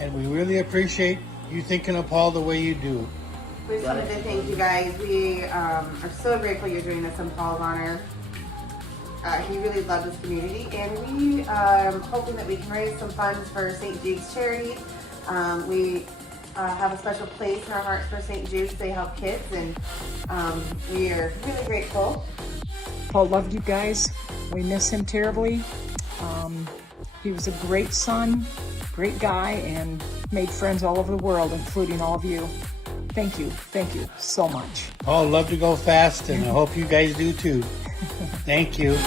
and we really appreciate you thinking of Paul the way you do. We just wanted to thank you guys. We are so grateful you're doing this in Paul's honor. He really loves this community, and we are hoping that we can raise some funds for St. Jude's charity. We have a special place in our hearts for St. Jude's. They help kids, and we are really grateful. Paul loved you guys. We miss him terribly. He was a great son, great guy, and made friends all over the world, including all of you. Thank you so much. Paul loved to go fast, and I hope you guys do too. Thank you.